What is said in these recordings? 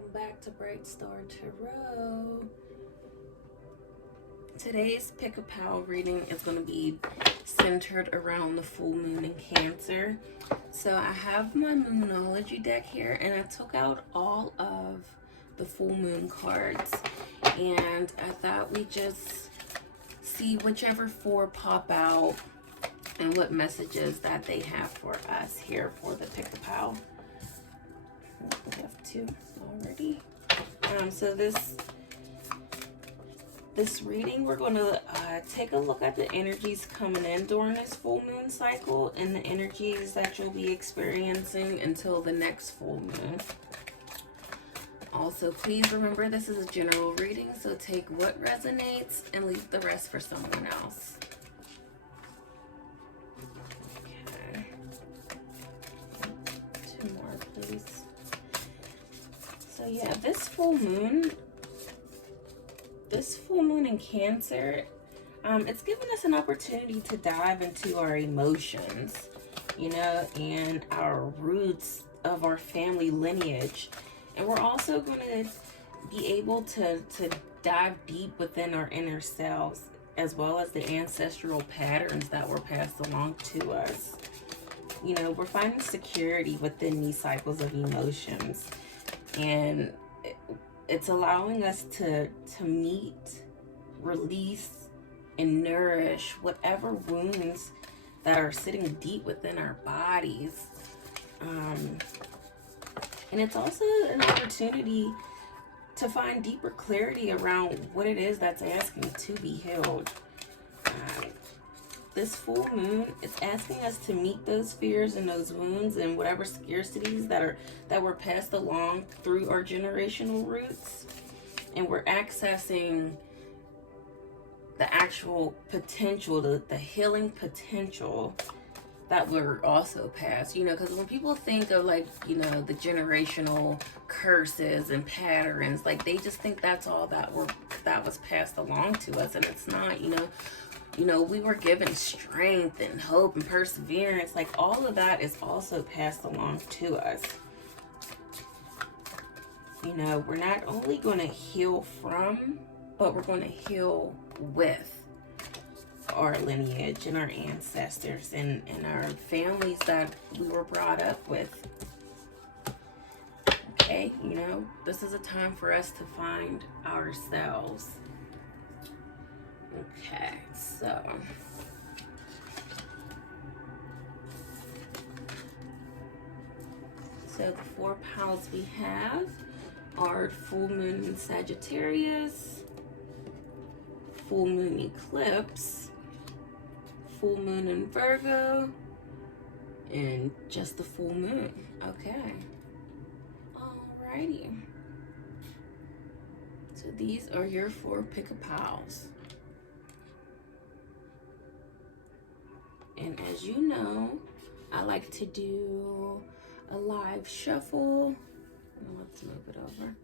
Welcome back to Bright Star Tarot. Today's pick-a-pal reading is going to be centered around the full moon in Cancer. So I have my Moonology deck here, and I took out all of the full moon cards, and I thought we'd just see whichever four pop out and what messages that they have for us here for the pick-a-pal. We have two already. So this reading, we're going to take a look at the energies coming in during this full moon cycle and the energies that you'll be experiencing until the next full moon. Also, please remember this is a general reading, so take what resonates and leave the rest for someone else. Okay. Two more, please. So yeah, this full moon in Cancer, it's given us an opportunity to dive into our emotions, you know, and our roots of our family lineage. And we're also going to be able to dive deep within our inner selves, as well as the ancestral patterns that were passed along to us. You know, we're finding security within these cycles of emotions. And it's allowing us to meet, release, and nourish whatever wounds that are sitting deep within our bodies. And it's also an opportunity to find deeper clarity around what it is that's asking to be healed. This full moon is asking us to meet those fears and those wounds and whatever scarcities that were passed along through our generational roots, and we're accessing the actual potential, the healing potential that were also passed. You know, because when people think of, like, you know, the generational curses and patterns, like, they just think that's all that was passed along to us, and it's not. You know, we were given strength and hope and perseverance. Like, all of that is also passed along to us. You know, we're not only going to heal from, but we're going to heal with our lineage and our ancestors and our families that we were brought up with. Okay, you know, this is a time for us to find ourselves. Okay, so the four pals we have are full moon in Sagittarius, full moon eclipse, full moon in Virgo, and just the full moon. Okay, alrighty. So these are your four pick-a-pals. And as you know, I like to do a live shuffle. Let's move it over.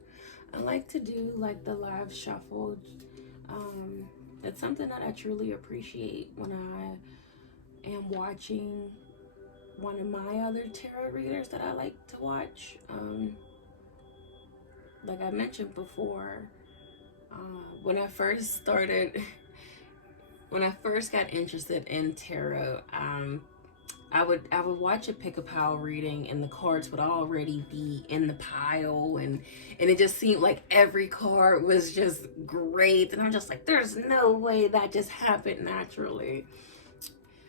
I like to do like the live shuffle. It's something that I truly appreciate when I am watching one of my other tarot readers that I like to watch. Like I mentioned before, when I first got interested in tarot, I would watch a pick-a-pal reading and the cards would already be in the pile, and it just seemed like every card was just great, and I'm just like, there's no way that just happened naturally.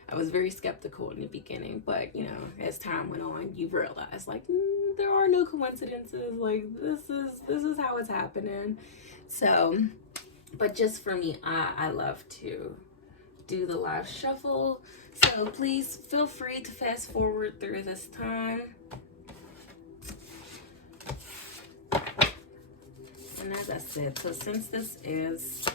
I was very skeptical in the beginning, but you know, as time went on, you realize like there are no coincidences. Like this is how it's happening. So, but just for me, I love to do the live shuffle, so please feel free to fast forward through this time. And as I said, so since this is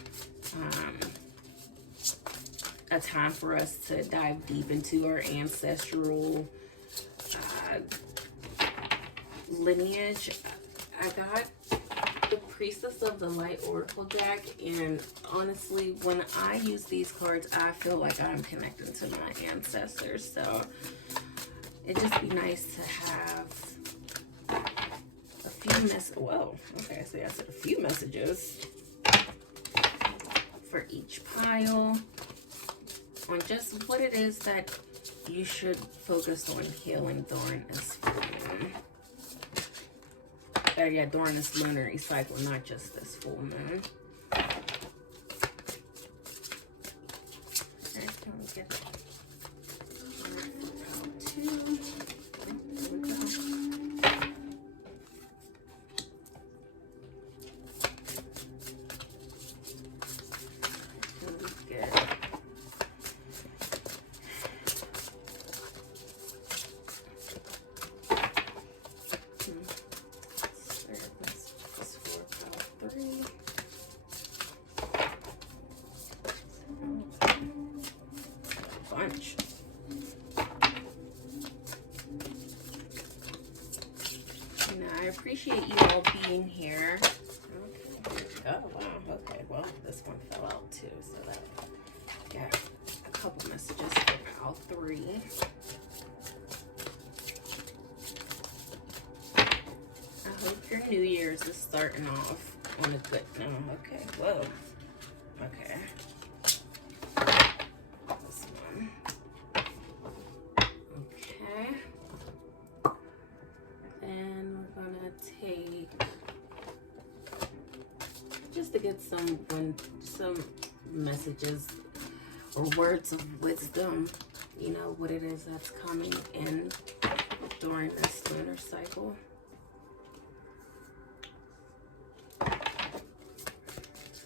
a time for us to dive deep into our ancestral lineage, I got the Priestess of the Light Oracle deck, and honestly, when I use these cards, I feel like I'm connected to my ancestors. So it'd just be nice to have a Whoa, okay, so I said a few messages for each pile on just what it is that you should focus on healing during this full moon. Yeah, during this lunar cycle, not just this full moon. Okay, can we get pile 2? There we go. Bunch. I appreciate you all being here. Okay. Oh wow. Okay. Well, this one fell out too, so that got a couple messages for pile 3. I hope your New Year's is starting off on a good note. Okay. Whoa. Okay. To get some messages or words of wisdom, you know, what it is that's coming in during this lunar cycle.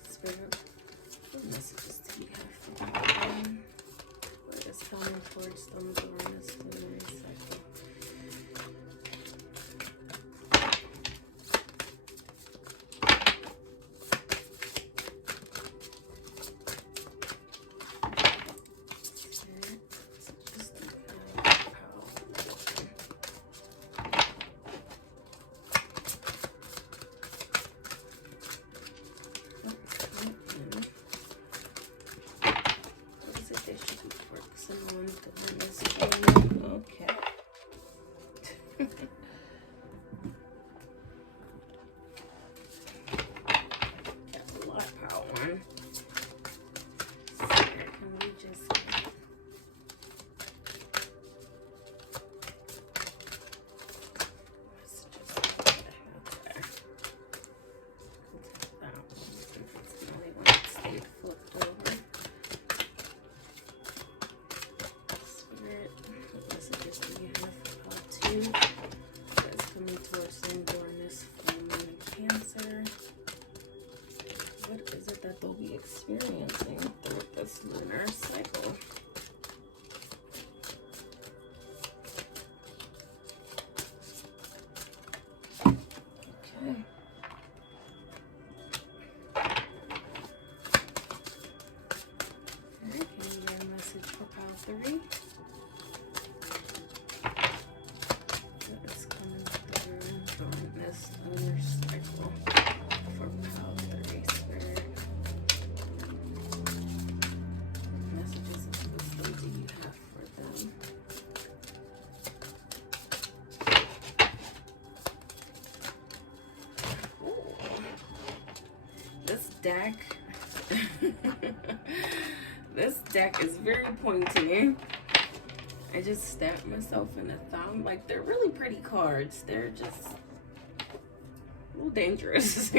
Spirit, what messages do you have for them? What is coming towards them during this lunar cycle? That's coming towards them during this full moon in Cancer. What is it that they'll be experiencing through this lunar cycle? Okay. Alright, can you get a message for pile 3? Lunar cycle for pile 3 spirit. What messages of wisdom do you have for them? Ooh. This deck is very pointy. I just stabbed myself in the thumb. Like, they're really pretty cards. They're just a little dangerous.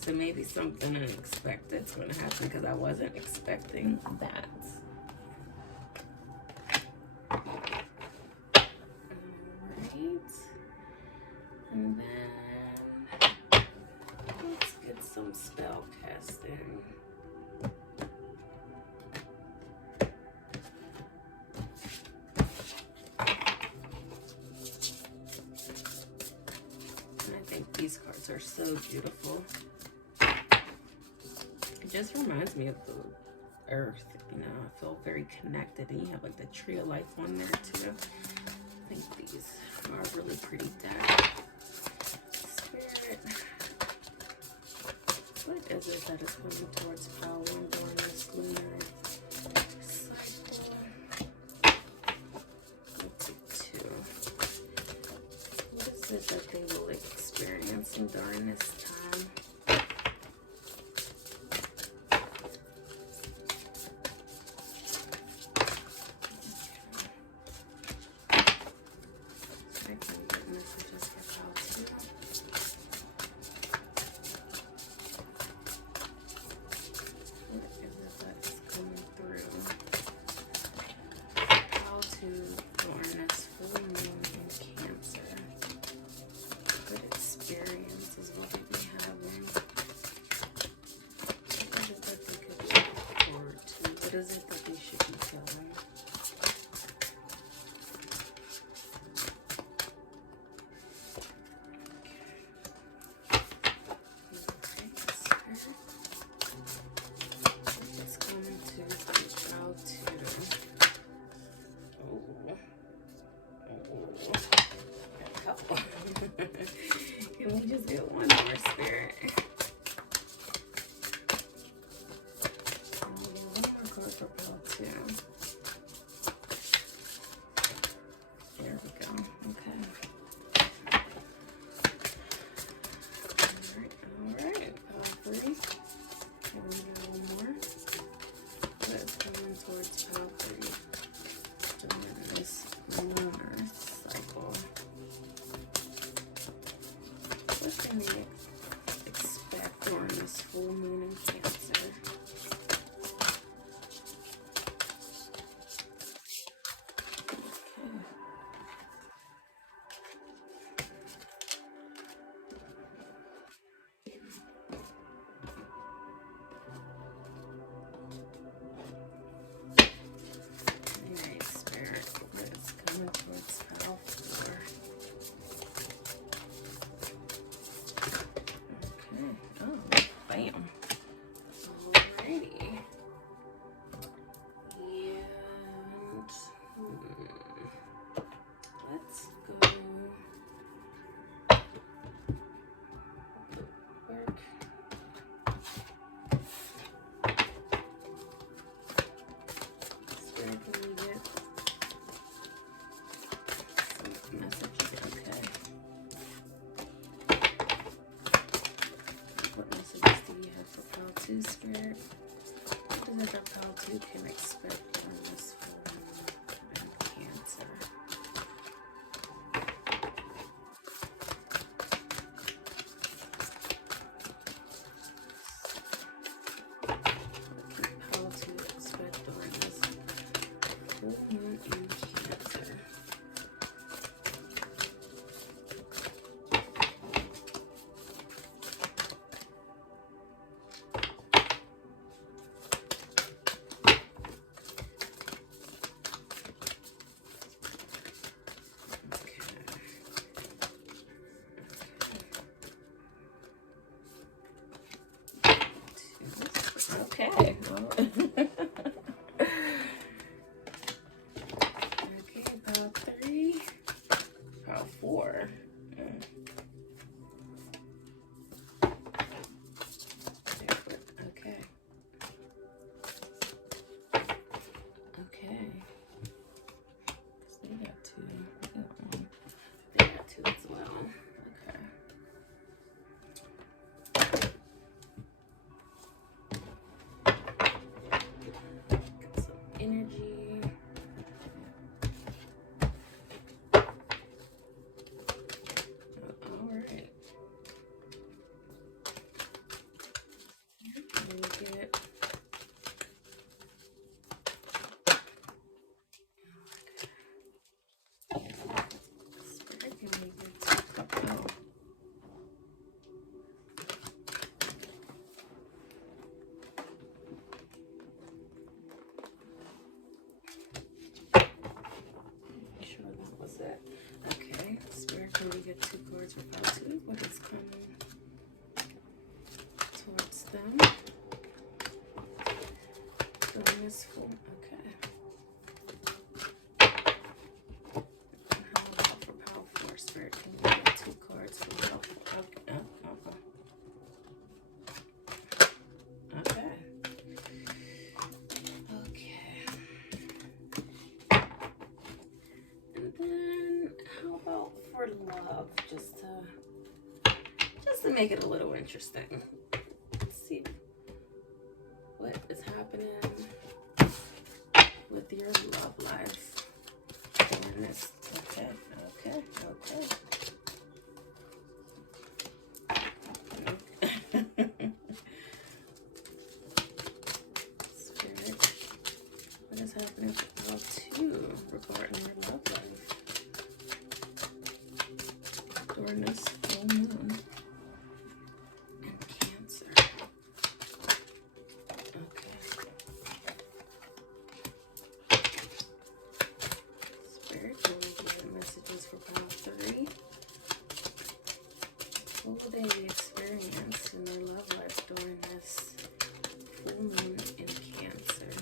So maybe something unexpected is going to happen because I wasn't expecting that. Alright. And then let's get some spell casting. These cards are so beautiful. It just reminds me of the earth, you know. I feel very connected, and you have like the tree of life on there too. I think these are a really pretty deck. Spirit, what is it that is coming towards pile 1 during this lunar cycle? it that they will experience during this time? What is it that they should be feeling? It's going to reach out to. Oh. Can we just get one more, Spirit? For pile 2. There we go. Okay. Alright. Pile 3. Here we go, one more. That's coming towards pile 3 during this lunar cycle. What can we expect during this full moon in Cancer? Spirit, what does the pile 2 can expect on this full moon in Cancer? What can pile 2 expect on this full moon in Cancer? Okay. Okay, about 3, about 4. Okay. Okay. They got 2. They got 1. They got 2 as well. Okay. Energy. All right. Let me get. Spirit, give me your 2 couple. Okay, Spirit, can we get 2 cards for pile 2? What is coming towards them? During this full, okay. And how about for pile 4, Spirit, can we get 2 cards for pile 4? Okay, okay. Okay. And then, how about for for love, just to make it a little interesting. Let's see what is happening with your love life during this. Okay. Spirit, what is happening for pile 2 regarding your love life during this full moon in Cancer? Okay. Spirit, will we get messages for pile 3? What will they experience in their love life during this full moon in Cancer?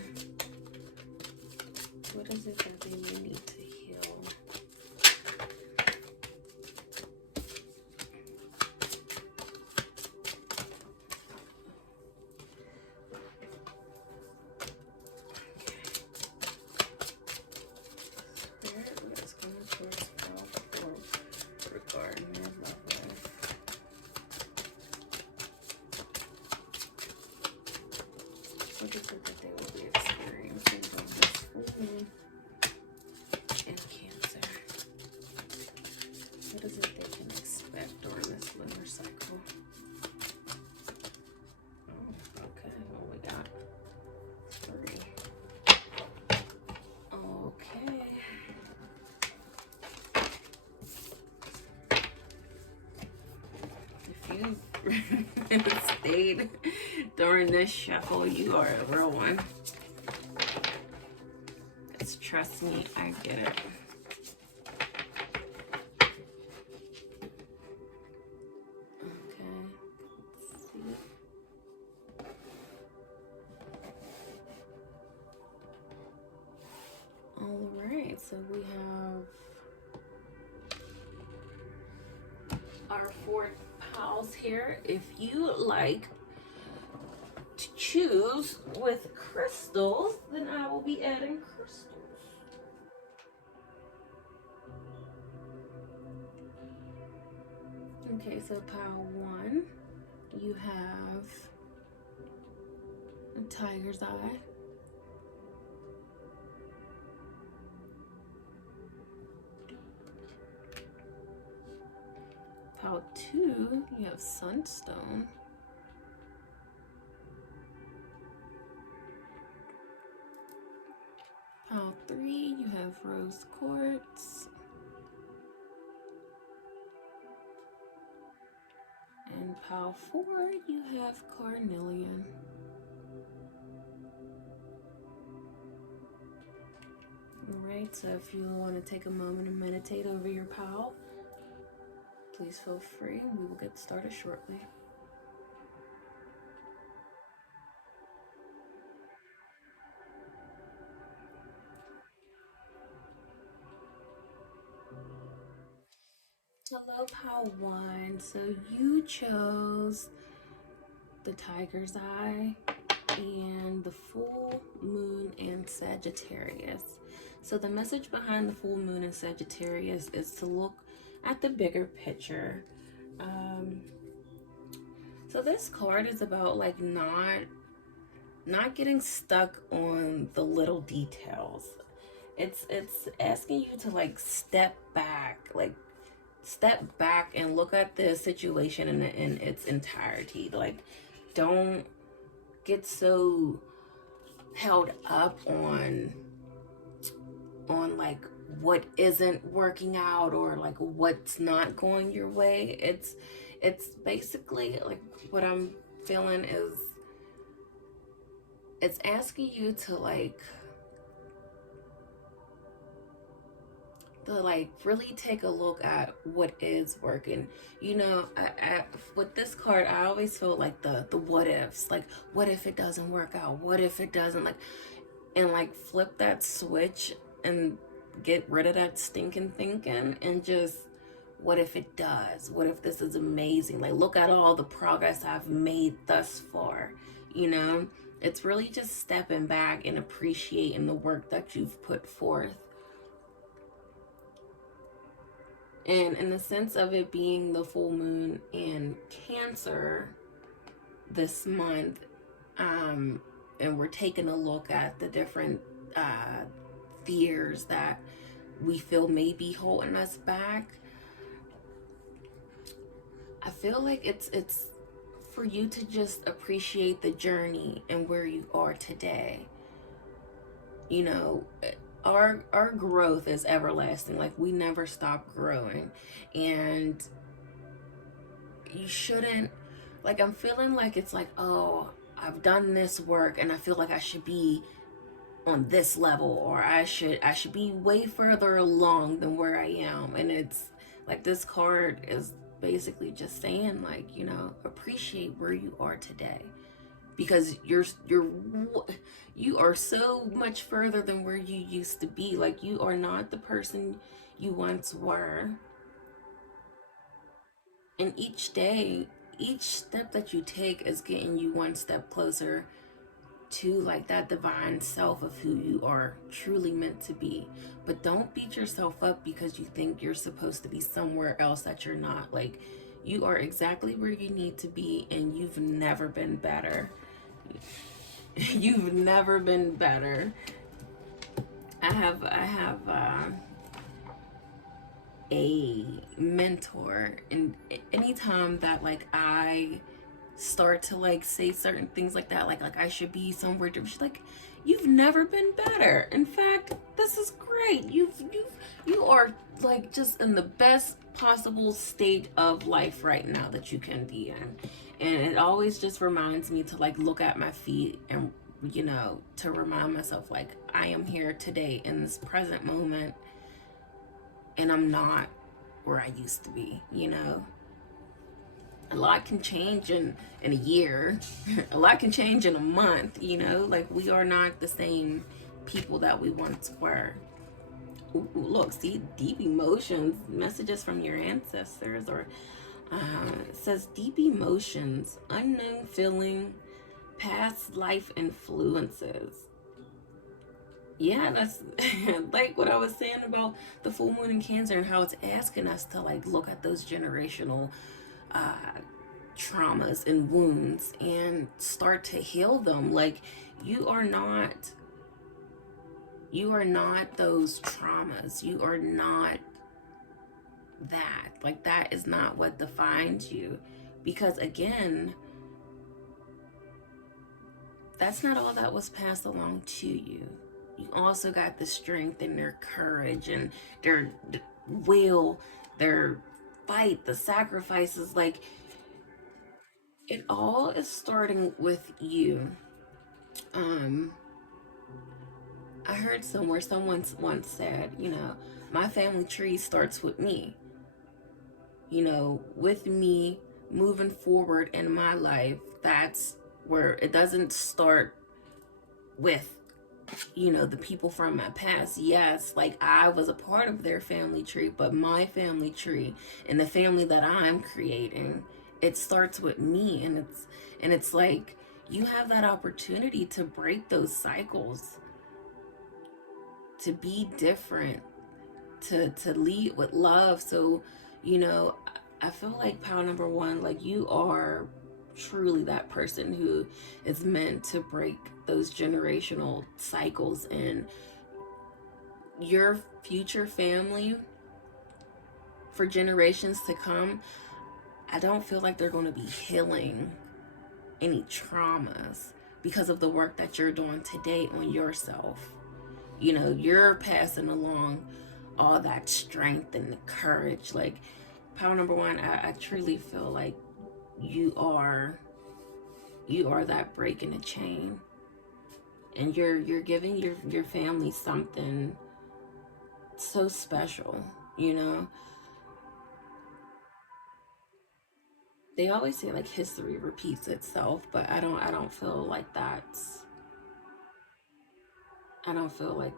What is it that they may need to heal? Spirit, what is going towards pile 4 regarding your love life? What is it that they will be experiencing during this full moon in Cancer? What is it they can expect during this lunar cycle? Oh, okay. Well, we got 3. Okay. If you stayed during this shuffle, you are a real one. Just trust me, I get it. Okay, let's see. All right, so we have our 4 piles here. If you like to choose with crystals, then I will be adding crystals. Okay, so pile 1, you have a tiger's eye. Pile 2, you have sunstone. Pile 3, you have rose quartz. And pile 4, you have carnelian. Alright, so if you want to take a moment and meditate over your pile, please feel free, and we will get started shortly. Hello, pile 1. So you chose the tiger's eye and the full moon in Sagittarius. So the message behind the full moon in Sagittarius is to look at the bigger picture. So this card is about like not getting stuck on the little details. It's asking you to like step back and look at the situation in its entirety. Like, don't get so held up on like what isn't working out or like what's not going your way. It's basically like what I'm feeling is it's asking you to really take a look at what is working. You know, with this card, I always feel like the what ifs. Like, what if it doesn't work out? What if it doesn't? And flip that switch and get rid of that stinking thinking and just, what if it does? What if this is amazing? Like, look at all the progress I've made thus far. You know, it's really just stepping back and appreciating the work that you've put forth. And in the sense of it being the full moon in Cancer this month, and we're taking a look at the different fears that we feel may be holding us back. I feel like it's for you to just appreciate the journey and where you are today. You know, our growth is everlasting. Like, we never stop growing, and you shouldn't, like, I'm feeling like it's like, oh, I've done this work and I feel like I should be on this level, or I should be way further along than where I am. And it's like, this card is basically just saying, like, you know, appreciate where you are today, because you are so much further than where you used to be. Like, you are not the person you once were. And each day, each step that you take is getting you one step closer to, like, that divine self of who you are truly meant to be. But don't beat yourself up because you think you're supposed to be somewhere else that you're not. Like, you are exactly where you need to be, and you've never been better. You've never been better. I have a mentor, and anytime that, like, I start to, like, say certain things like that, like I should be somewhere different, she's like, you've never been better. In fact, this is great. You are, like, just in the best possible state of life right now that you can be in. And it always just reminds me to, like, look at my feet and, you know, to remind myself, like, I am here today in this present moment, and I'm not where I used to be, you know. A lot can change in a year. A lot can change in a month, you know. Like, we are not the same people that we once were. Ooh, look, see, deep emotions, messages from your ancestors, or it says deep emotions, unknown feeling, past life influences. Yeah, that's like what I was saying about the full moon in Cancer, and how it's asking us to, like, look at those generational traumas and wounds and start to heal them. Like, you are not those traumas. You are not that. Like, that is not what defines you, because, again, that's not all that was passed along to you. You also got the strength and their courage and their will, their fight, the sacrifices. Like, it all is starting with you. I heard somewhere someone once said, you know, my family tree starts with me. You know, with me moving forward in my life, that's where it doesn't start with, you know, the people from my past. Yes, like, I was a part of their family tree, but my family tree and the family that I'm creating, it starts with me. And it's like, you have that opportunity to break those cycles, to be different, to lead with love. So, you know, I feel like power number one, like, you are truly that person who is meant to break those generational cycles. And your future family, for generations to come, I don't feel like they're going to be healing any traumas because of the work that you're doing today on yourself. You know, you're passing along all that strength and the courage. Like, power number one, I truly feel like you are that break in the chain, and you're giving your family something so special. You know, they always say, like, history repeats itself, but I don't feel like that's I don't feel like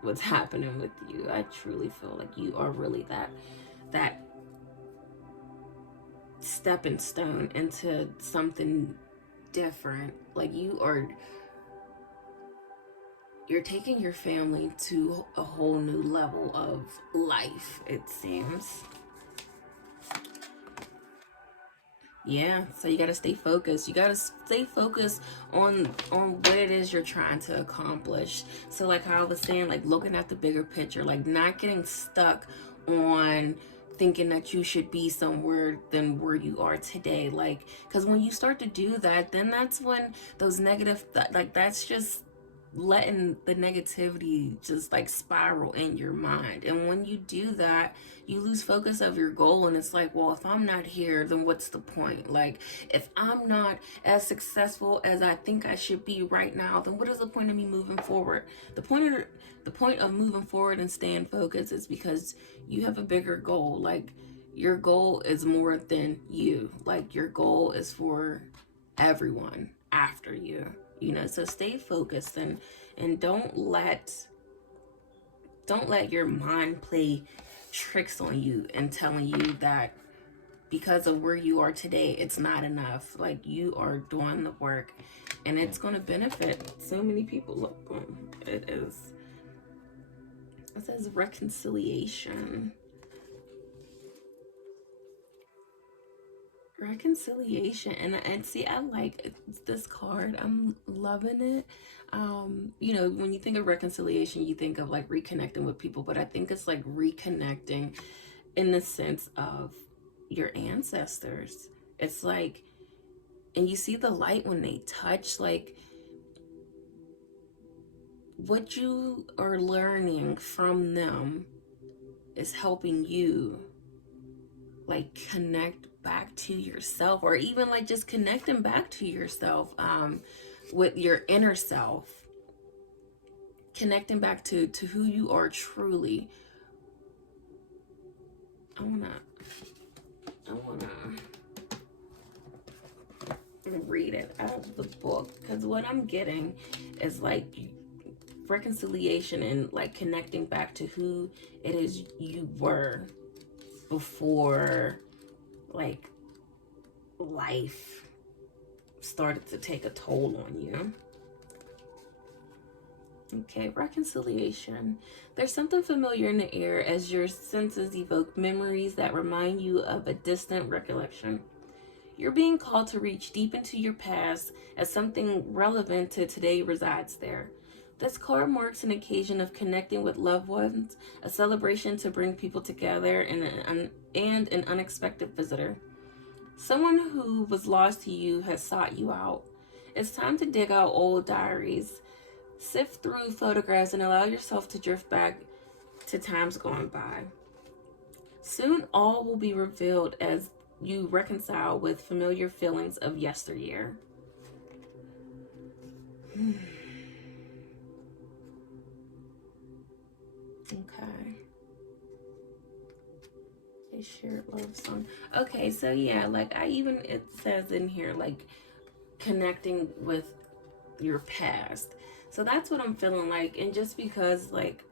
what's happening with you. I truly feel like you are really that stepping stone into something different. Like, you are you're taking your family to a whole new level of life, it seems. Yeah, so you gotta stay focused. You gotta stay focused on what it is you're trying to accomplish. So like how I was saying, like looking at the bigger picture, like not getting stuck on thinking that you should be somewhere than where you are today. Like, because when you start to do that, then that's when those negative like that's just letting the negativity just like spiral in your mind. And when you do that, you lose focus of your goal, and it's like, well, if I'm not here, then what's the point? Like, if I'm not as successful as I think I should be right now, then what is the point of me moving forward? The point of moving forward and staying focused is because you have a bigger goal. Like, your goal is more than you. Like, your goal is for everyone after you, so stay focused, and don't let your mind play tricks on you and telling you that because of where you are today, it's not enough. Like, you are doing the work, and it's going to benefit so many people. Look, it says reconciliation. And see, I like this card. I'm loving it. When you think of reconciliation, you think of like reconnecting with people, but I think it's like reconnecting in the sense of your ancestors. It's like, and you see the light when they touch, like what you are learning from them is helping you like connect back to yourself, or even like just connecting back to yourself, with your inner self, connecting back to who you are truly. I wanna read it out of the book, because what I'm getting is like reconciliation and like connecting back to who it is you were before like life started to take a toll on you. Okay, reconciliation. There's something familiar in the air as your senses evoke memories that remind you of a distant recollection. You're being called to reach deep into your past as something relevant to today resides there. This card marks an occasion of connecting with loved ones, a celebration to bring people together, and an unexpected visitor. Someone who was lost to you has sought you out. It's time to dig out old diaries, sift through photographs, and allow yourself to drift back to times gone by. Soon all will be revealed as you reconcile with familiar feelings of yesteryear. Okay. A shared love song. Okay, so yeah, like it says in here, like connecting with your past. So that's what I'm feeling like. And just because like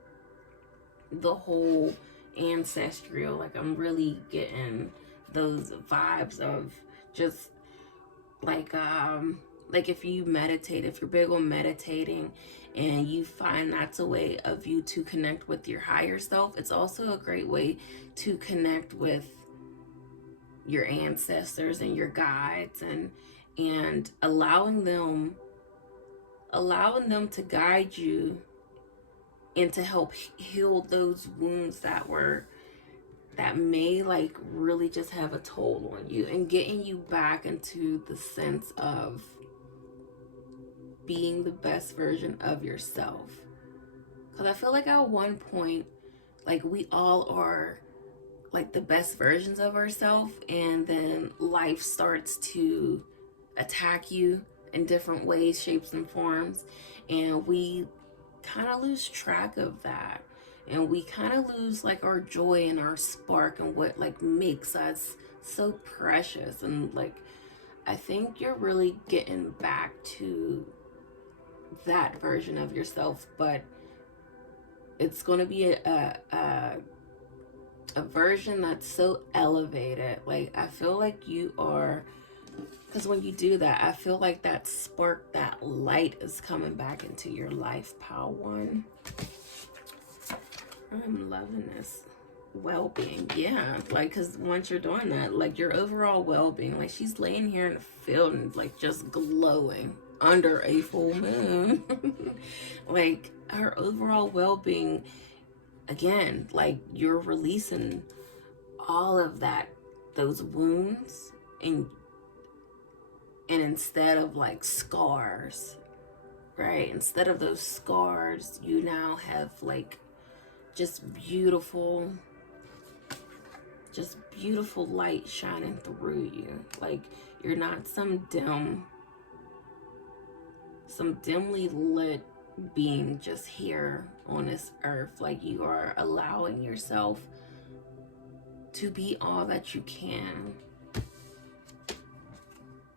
the whole ancestral, like I'm really getting those vibes of just like if you meditate, if you're big on meditating and you find that's a way of you to connect with your higher self, it's also a great way to connect with your ancestors and your guides, and allowing them to guide you and to help heal those wounds that may like really just have a toll on you, and getting you back into the sense of being the best version of yourself. Because I feel like at one point, like we all are like the best versions of ourselves, and then life starts to attack you in different ways, shapes, and forms, and we kind of lose track of that, and we kind of lose like our joy and our spark and what like makes us so precious. And like I think you're really getting back to that version of yourself, but it's going to be a version that's so elevated. Like I feel like you are Because when you do that, I feel like that spark, that light is coming back into your life, pile 1. I'm loving this. Well-being, yeah, like, because once you're doing that, like, your overall well-being, like, she's laying here in the field and, like, just glowing under a full moon. Like, her overall well-being, again, like, you're releasing all of that, those wounds, and instead of, like, scars, right, instead of those scars, you now have, like, just beautiful light shining through you. Like, you're not some dimly lit being just here on this earth. Like, you are allowing yourself to be all that you can.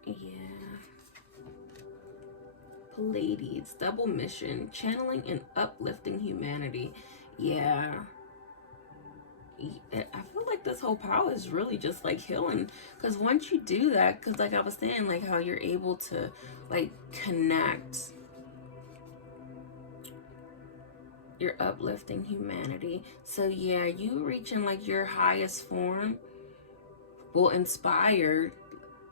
Yeah. Pleiades, double mission, channeling and uplifting humanity. Yeah. I feel like this whole power is really just like healing, because once you do that, because like I was saying, like how you're able to like connect, you're uplifting humanity. So yeah, you reaching like your highest form will inspire,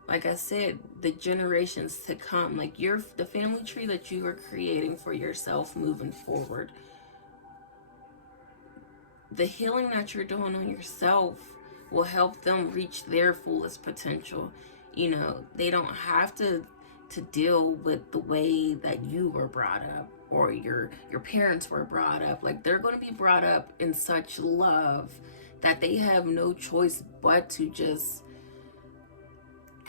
like I said, the generations to come. Like the family tree that you are creating for yourself moving forward, the healing that you're doing on yourself will help them reach their fullest potential. You know, they don't have to deal with the way that you were brought up or your parents were brought up. Like, they're going to be brought up in such love that they have no choice but to just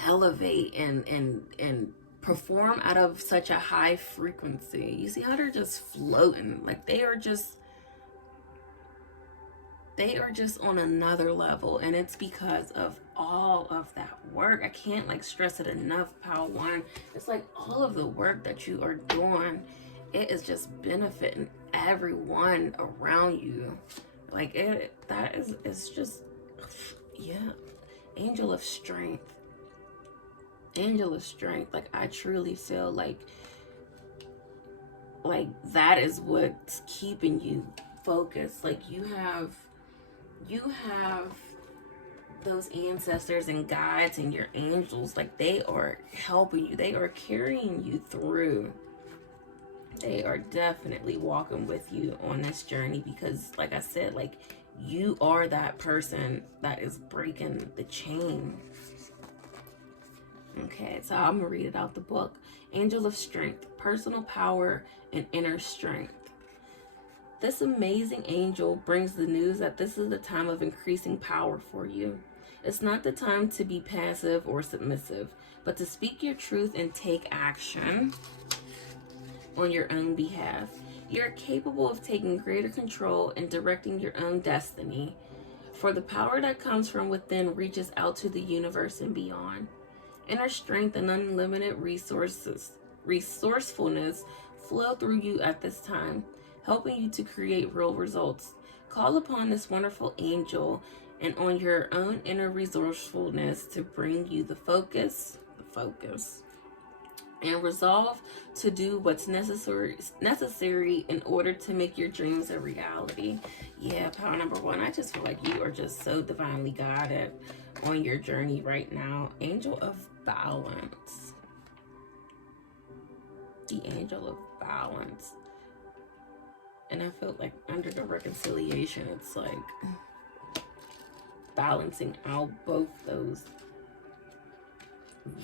elevate and perform out of such a high frequency. You see how they're just floating? Like, they are just on another level, and it's because of all of that work. I can't like stress it enough, pile 1. It's like all of the work that you are doing, it is just benefiting everyone around you. Like, it's just, yeah. Angel of strength. Like, I truly feel like that is what's keeping you focused. Like, you have those ancestors and guides and your angels. Like, they are helping you, they are carrying you through. They are definitely walking with you on this journey, because like I said, like, you are that person that is breaking the chain. Okay, so I'm gonna read it out the book. Angel of Strength, personal power and inner strength. This amazing angel brings the news that this is the time of increasing power for you. It's not the time to be passive or submissive, but to speak your truth and take action on your own behalf. You're capable of taking greater control and directing your own destiny, for the power that comes from within reaches out to the universe and beyond. Inner strength and unlimited resourcefulness flow through you at this time, helping you to create real results. Call upon this wonderful angel and on your own inner resourcefulness to bring you the focus, and resolve to do what's necessary in order to make your dreams a reality. Yeah, power number 1, I just feel like you are just so divinely guided on your journey right now. Angel of balance. The angel of balance. And I feel like under the reconciliation, it's like balancing out both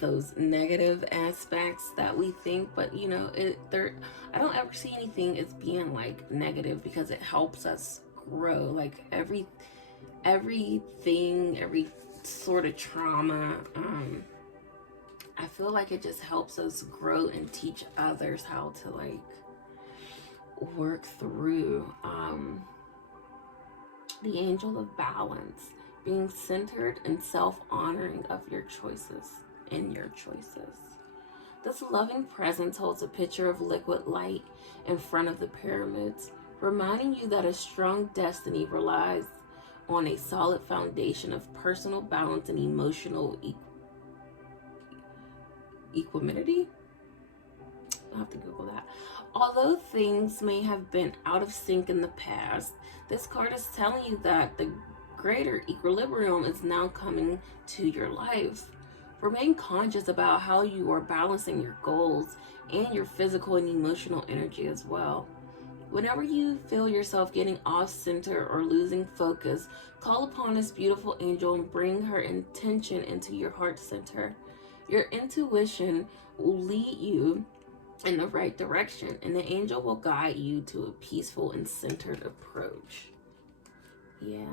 those negative aspects that we think, but you know, I don't ever see anything as being like negative, because it helps us grow. Like everything, every sort of trauma, I feel like it just helps us grow and teach others how to like work through. The angel of balance, being centered and self-honoring of your choices. This loving presence holds a picture of liquid light in front of the pyramids, reminding you that a strong destiny relies on a solid foundation of personal balance and emotional equanimity. I'll have to Google that. Although things may have been out of sync in the past, this card is telling you that the greater equilibrium is now coming to your life. Remain conscious about how you are balancing your goals and your physical and emotional energy as well. Whenever you feel yourself getting off center or losing focus, call upon this beautiful angel and bring her intention into your heart center. Your intuition will lead you in the right direction, and the angel will guide you to a peaceful and centered approach. Yeah,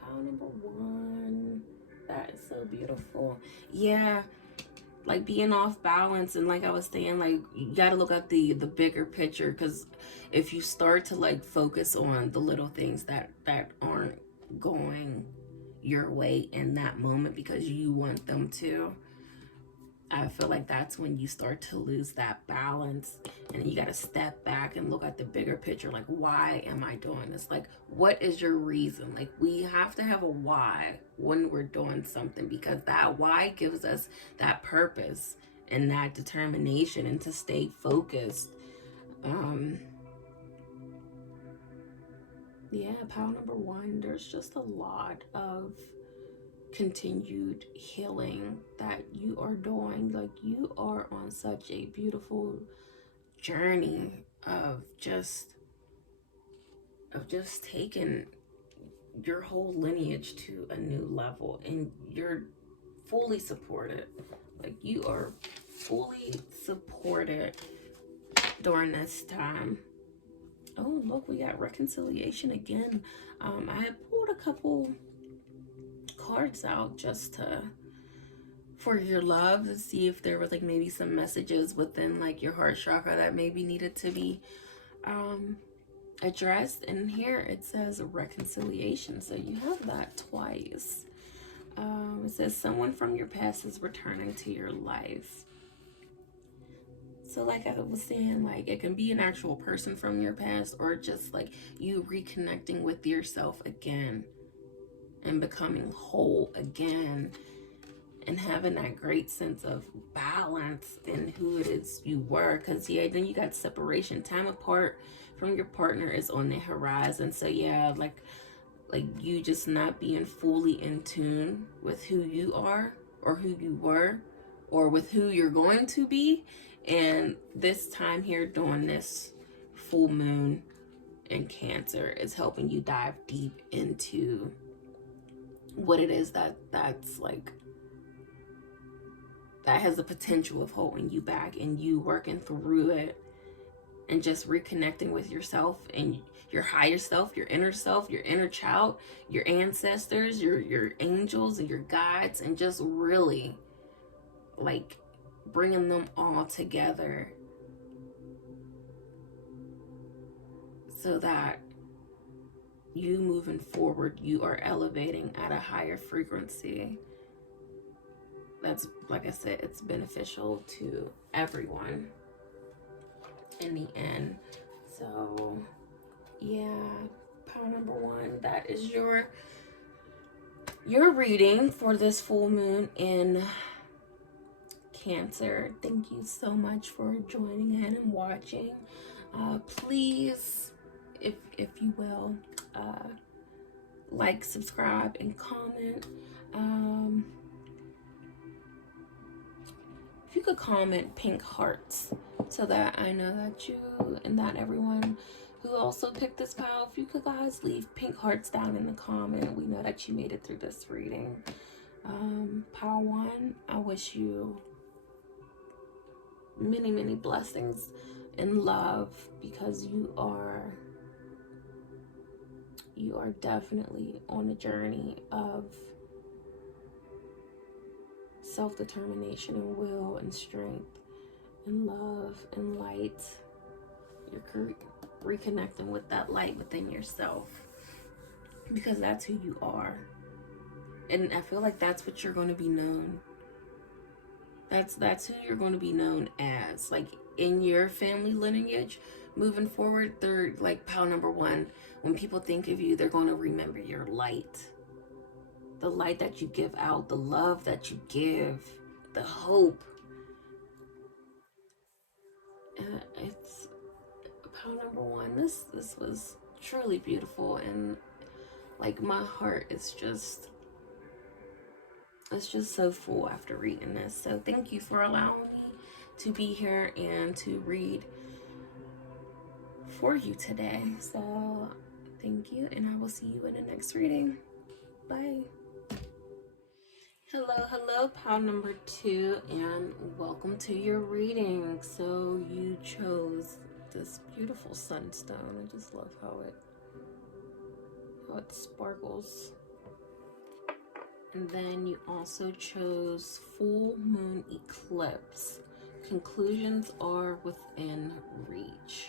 pile number 1. That is so beautiful. Yeah, like being off balance, and like I was saying, like you gotta look at the bigger picture, because if you start to like focus on the little things that aren't going your way in that moment because you want them to, I feel like that's when you start to lose that balance, and you got to step back and look at the bigger picture. Like, why am I doing this? Like, what is your reason? Like, we have to have a why when we're doing something, because that why gives us that purpose and that determination and to stay focused. Yeah, pile number 1, there's just a lot of continued healing that you are doing. Like, you are on such a beautiful journey of just taking your whole lineage to a new level, and you're fully supported. Like, you are fully supported during this time. Oh, look, we got reconciliation again. I had pulled a couple cards out just for your love, to see if there was like maybe some messages within like your heart chakra that maybe needed to be addressed. And here it says reconciliation, so you have that twice. It says someone from your past is returning to your life. So like I was saying, like it can be an actual person from your past, or just like you reconnecting with yourself again and becoming whole again, and having that great sense of balance in who it is you were. Because yeah, then you got separation. Time apart from your partner is on the horizon. So yeah, like you just not being fully in tune with who you are, or who you were, or with who you're going to be. And this time here, doing this full moon in Cancer, is helping you dive deep into what it is that's like, that has the potential of holding you back, and you working through it and just reconnecting with yourself and your higher self, your inner child, your ancestors, your angels and your guides, and just really like bringing them all together so that you moving forward, you are elevating at a higher frequency. That's, like I said, it's beneficial to everyone in the end. So yeah, pile number 1, that is your reading for this full moon in Cancer. Thank you so much for joining in and watching. Please, if you will, like, subscribe, and comment. If you could comment pink hearts, so that I know that you and that everyone who also picked this pile, if you could guys leave pink hearts down in the comment, we know that you made it through this reading. Pile 1, I wish you many, many blessings and love, because you are definitely on a journey of self-determination and will and strength and love and light. You're reconnecting with that light within yourself, because that's who you are. And I feel like that's what you're going to be known. That's who you're going to be known as. Like, in your family lineage, moving forward, they're like pile number 1. When people think of you, they're going to remember your light. The light that you give out, the love that you give, the hope. pile number 1. This was truly beautiful, and like my heart is just, it's just so full after reading this. So thank you for allowing me to be here and to read for you today. So thank you, and I will see you in the next reading. Bye. Hello, pile number 2, and welcome to your reading. So you chose this beautiful sunstone. I just love how it sparkles. And then you also chose full moon eclipse. Conclusions are within reach.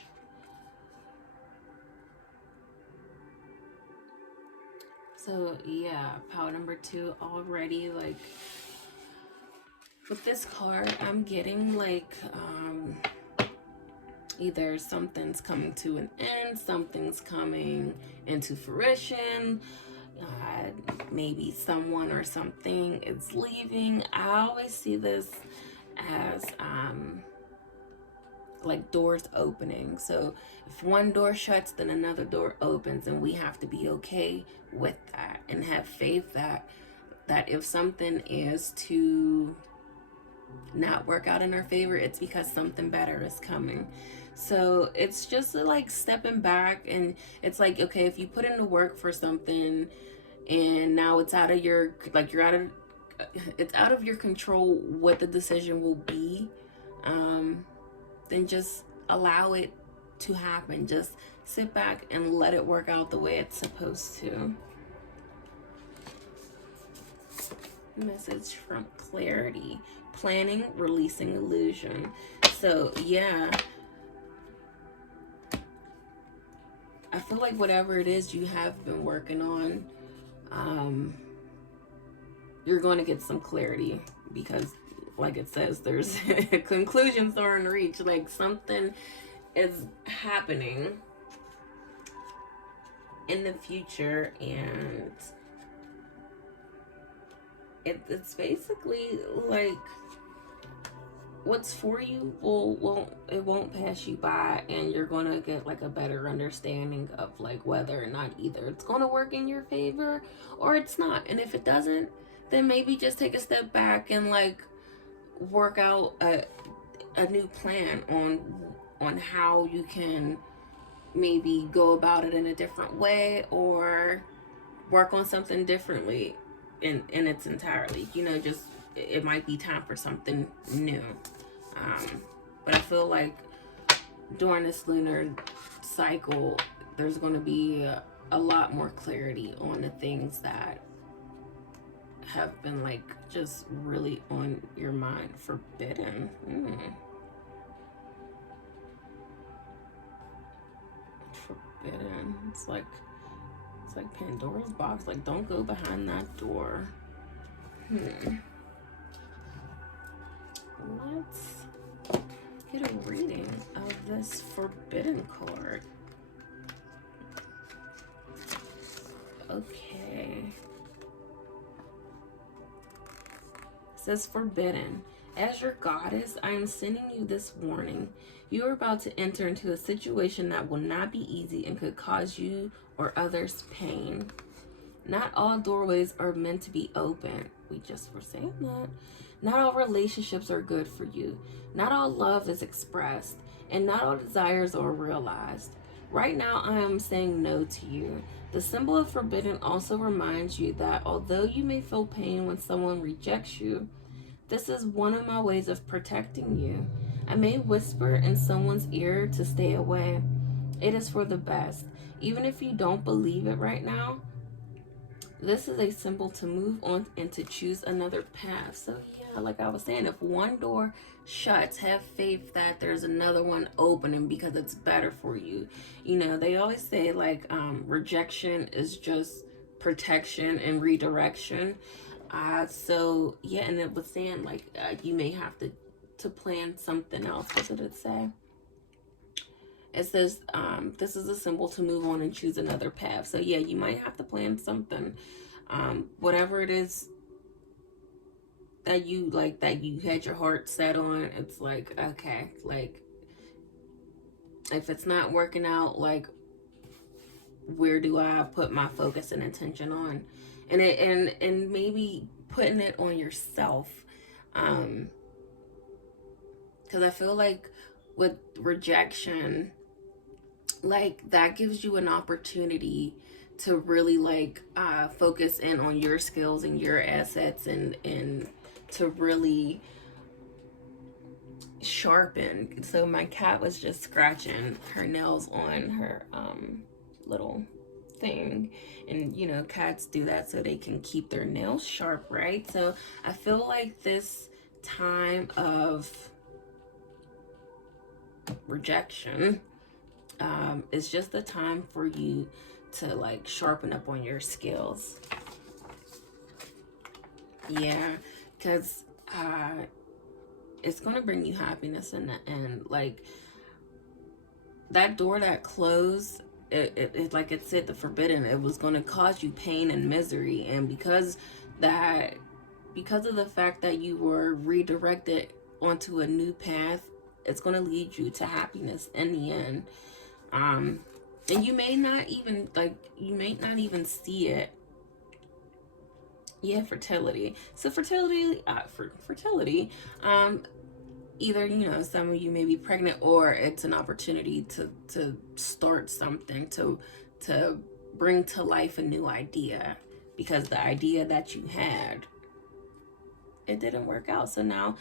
So yeah, pile number 2 already, like with this card, I'm getting like either something's coming to an end, something's coming into fruition, maybe someone or something is leaving. I always see this as like doors opening. So if one door shuts, then another door opens, and we have to be okay with that and have faith that if something is to not work out in our favor, it's because something better is coming. So it's just like stepping back, and it's like, okay, if you put in the work for something and now it's out of your, like it's out of your control what the decision will be, then just allow it to happen. Just sit back and let it work out the way it's supposed to. Message from clarity. Planning, releasing illusion. So yeah, I feel like whatever it is you have been working on, you're going to get some clarity, because like it says, there's conclusions are in reach. Like something is happening in the future, and it's basically like what's for you won't pass you by, and you're gonna get like a better understanding of like whether or not either it's gonna work in your favor or it's not. And if it doesn't, then maybe just take a step back and like work out a new plan on how you can maybe go about it in a different way, or work on something differently in its entirety. You know, just it might be time for something new. But I feel like during this lunar cycle, there's going to be a lot more clarity on the things that have been like just really on your mind. Forbidden. Forbidden. It's like Pandora's box. Like, don't go behind that door. Let's get a reading of this forbidden card. Okay. It says, forbidden. As your goddess, I am sending you this warning. You are about to enter into a situation that will not be easy and could cause you or others pain. Not all doorways are meant to be open. We just were saying that. Not all relationships are good for you. Not all love is expressed, and not all desires are realized. Right now, I am saying no to you. The symbol of forbidden also reminds you that although you may feel pain when someone rejects you, this is one of my ways of protecting you. I may whisper in someone's ear to stay away. It is for the best. Even if you don't believe it right now, this is a symbol to move on and to choose another path. So yeah, like I was saying, if one door shuts, have faith that there's another one opening, because it's better for you. You know, they always say like rejection is just protection and redirection. So yeah, and it was saying like you may have to plan something else. What did it say? It says, this is a symbol to move on and choose another path. So yeah, you might have to plan something. Whatever it is that you like, that you had your heart set on, it's like, okay, like If it's not working out, like, where do I put my focus and attention on? And maybe putting it on yourself. Because I feel like with rejection, like, that gives you an opportunity to really, like, focus in on your skills and your assets, and to really sharpen. So my cat was just scratching her nails on her little thing, and you know, cats do that so they can keep their nails sharp, right? So I feel like this time of rejection is just the time for you to, like, sharpen up on your skills. Yeah, because it's going to bring you happiness in the end. Like, that door that closed, it like it said, the forbidden, it was going to cause you pain and misery. And because of the fact that you were redirected onto a new path, it's going to lead you to happiness in the end. And you may not even see it. Yeah, fertility. So fertility, either, you know, some of you may be pregnant, or it's an opportunity to start something, to bring to life a new idea, because the idea that you had, it didn't work out. So now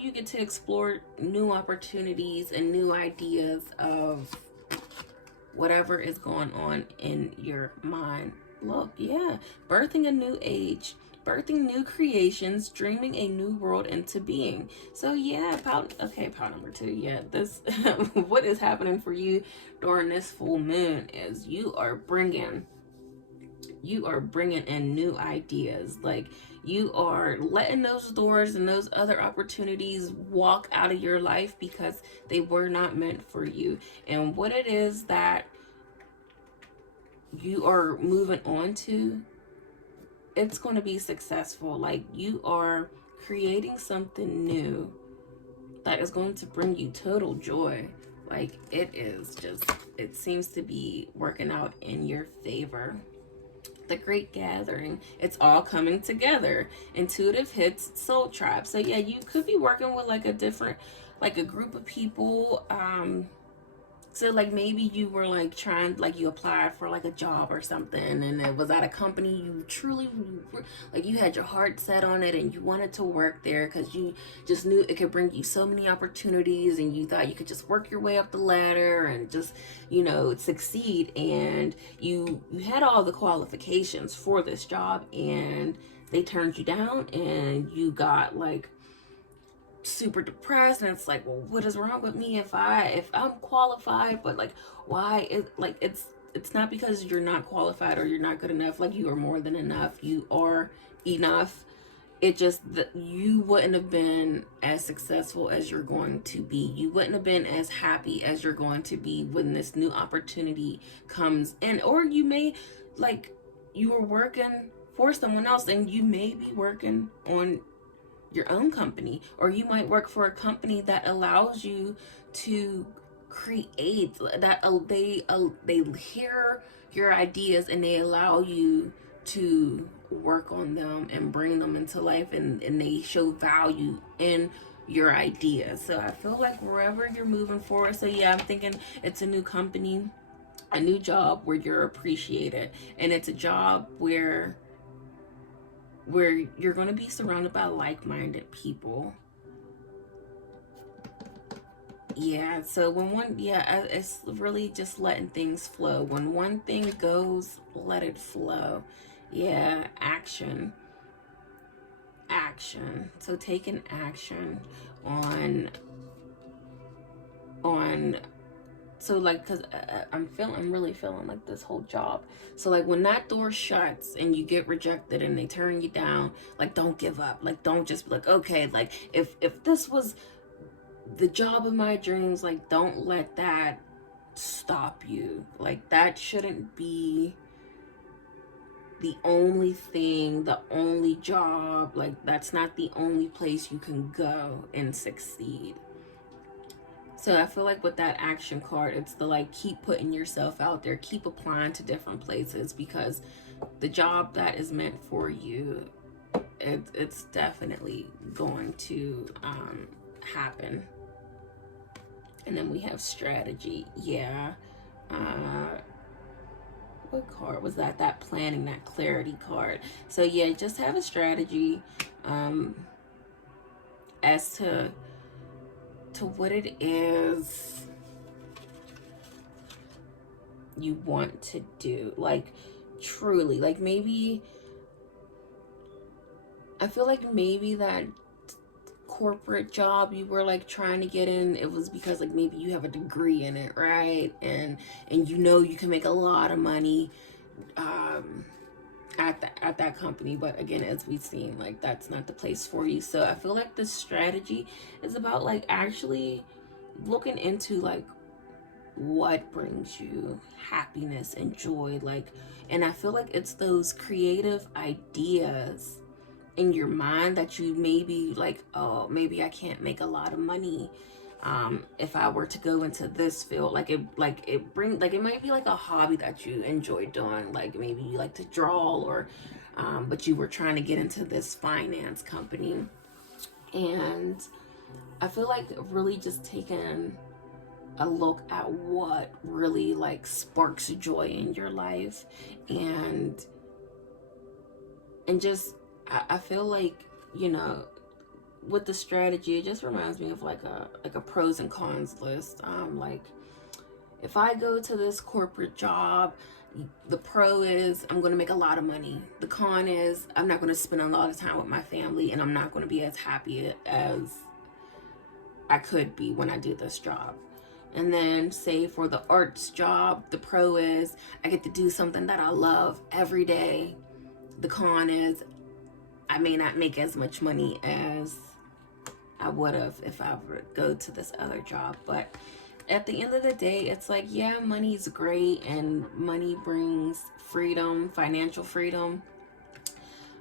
you get to explore new opportunities and new ideas of whatever is going on in your mind. Look, yeah, birthing a new age, birthing new creations, dreaming a new world into being. So yeah, pile number 2. Yeah, this what is happening for you during this full moon is you are bringing in new ideas. Like, you are letting those doors and those other opportunities walk out of your life because they were not meant for you. And what it is that you are moving on to, it's going to be successful. Like, you are creating something new that is going to bring you total joy. Like, it seems to be working out in your favor. The Great Gathering, it's all coming together. Intuitive hits, soul tribe. So yeah, you could be working with like a group of people. So like, maybe you were like trying, like, you applied for like a job or something, and it was at a company you truly, like, you had your heart set on it and you wanted to work there because you just knew it could bring you so many opportunities, and you thought you could just work your way up the ladder and just, you know, succeed. And you had all the qualifications for this job, and they turned you down, and you got like super depressed, and it's like, well, what is wrong with me if I'm qualified, but like, why is, like, it's not because you're not qualified or you're not good enough. Like, you are more than enough. You are enough. It just that you wouldn't have been as successful as you're going to be. You wouldn't have been as happy as you're going to be when this new opportunity comes in. Or you may, like, you were working for someone else, and you may be working on your own company, or you might work for a company that allows you to create, that they hear your ideas and they allow you to work on them and bring them into life, and they show value in your ideas. So I feel like wherever you're moving forward, so yeah, I'm thinking it's a new company, a new job where you're appreciated, and it's a job where you're going to be surrounded by like-minded people. Yeah, so it's really just letting things flow. When one thing goes, let it flow. Yeah, action. So taking action on so like, because I'm really feeling like this whole job. So like, when that door shuts and you get rejected and they turn you down, like, don't give up. Like, don't just be like, okay, like, if this was the job of my dreams, like, don't let that stop you. Like, that shouldn't be the only thing, the only job. Like, that's not the only place you can go and succeed. So I feel like with that action card, it's the like, keep putting yourself out there, keep applying to different places, because the job that is meant for you, it's definitely going to happen. And then we have strategy. Yeah. What card was that? That planning, that clarity card. So yeah, just have a strategy as to what it is you want to do. Like, truly, like, maybe I feel like maybe that corporate job you were like trying to get in, it was because like maybe you have a degree in it, right? And you know you can make a lot of money at that company, but again, as we've seen, like, that's not the place for you. So I feel like this strategy is about like actually looking into like what brings you happiness and joy, like, and I feel like it's those creative ideas in your mind that you maybe like, oh, maybe I can't make a lot of money if I were to go into this field. Like it might be like a hobby that you enjoy doing, like maybe you like to draw, or but you were trying to get into this finance company. And I feel like really just taking a look at what really like sparks joy in your life, and just I feel like, you know, with the strategy, it just reminds me of like a pros and cons list. Like, if I go to this corporate job, the pro is I'm going to make a lot of money. The con is I'm not going to spend a lot of time with my family, and I'm not going to be as happy as I could be when I do this job. And then say for the arts job, the pro is I get to do something that I love every day. The con is I may not make as much money as I would have if I were to go to this other job. But at the end of the day, it's like, yeah, money's great and money brings freedom, financial freedom.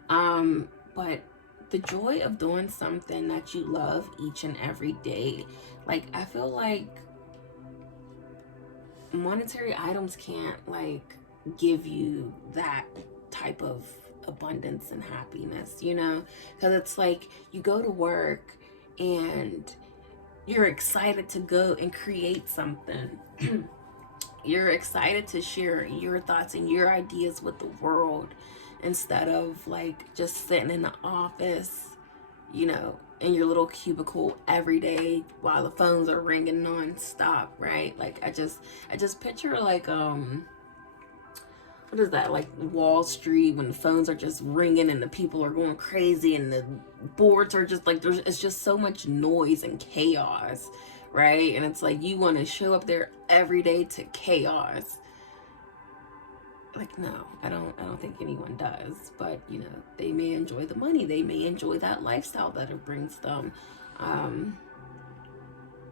But the joy of doing something that you love each and every day, like, I feel like monetary items can't like give you that type of abundance and happiness, you know, because it's like you go to work and you're excited to go and create something. You're excited to share your thoughts and your ideas with the world, instead of like just sitting in the office, you know, in your little cubicle every day while the phones are ringing non-stop, right? Like, I just picture like what is that, like Wall Street, when the phones are just ringing and the people are going crazy and the boards are just like, it's just so much noise and chaos, right? And it's like you want to show up there every day to chaos. Like, no, I don't think anyone does. But, you know, they may enjoy the money, they may enjoy that lifestyle that it brings them,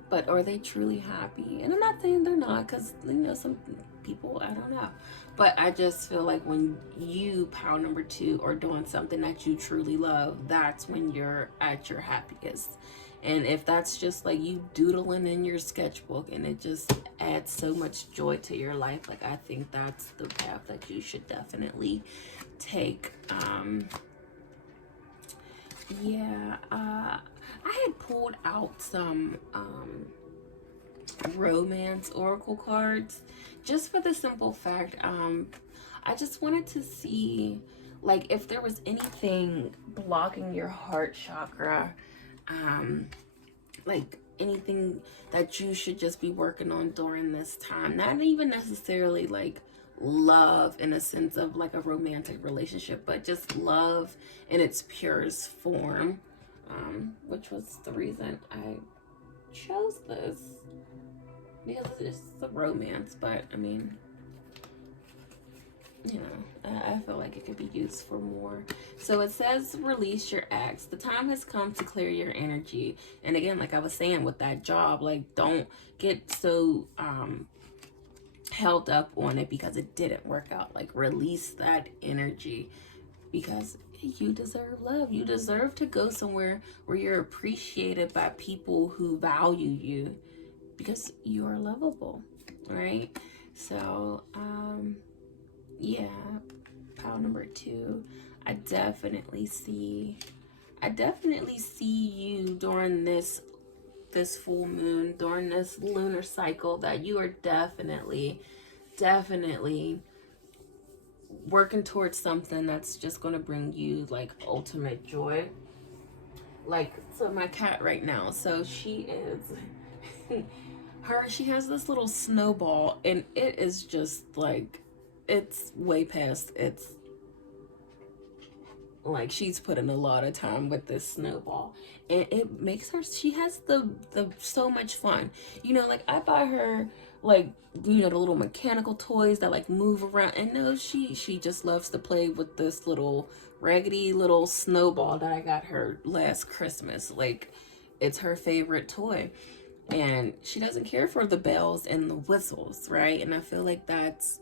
but are they truly happy? And I'm not saying they're not, because, you know, some people, I don't know. But I just feel like when you, power number 2, are doing something that you truly love, that's when you're at your happiest. And if that's just like you doodling in your sketchbook and it just adds so much joy to your life, like, I think that's the path that you should definitely take. I had pulled out some romance oracle cards just for the simple fact I just wanted to see like if there was anything blocking your heart chakra, like anything that you should just be working on during this time. Not even necessarily like love in a sense of like a romantic relationship, but just love in its purest form, which was the reason I chose this, because it's a romance. But I mean, you know, I feel like it could be used for more. So it says release your ex. The time has come to clear your energy. And again, like I was saying with that job, like, don't get so held up on it because it didn't work out. Like, release that energy, because you deserve love. You deserve to go somewhere where you're appreciated by people who value you. because you are lovable, right? So yeah, pile number 2, I definitely see you during this full moon, during this lunar cycle, that you are definitely working towards something that's just going to bring you like ultimate joy. Like, so my cat right now, so she is she has this little snowball, and it is just like, it's way past it's like, she's put in a lot of time with this snowball, and it makes her, she has the so much fun, you know. Like, I buy her, like, you know, the little mechanical toys that like move around, and no, she just loves to play with this little raggedy little snowball that I got her last Christmas. Like, it's her favorite toy, and she doesn't care for the bells and the whistles, right? And I feel like that's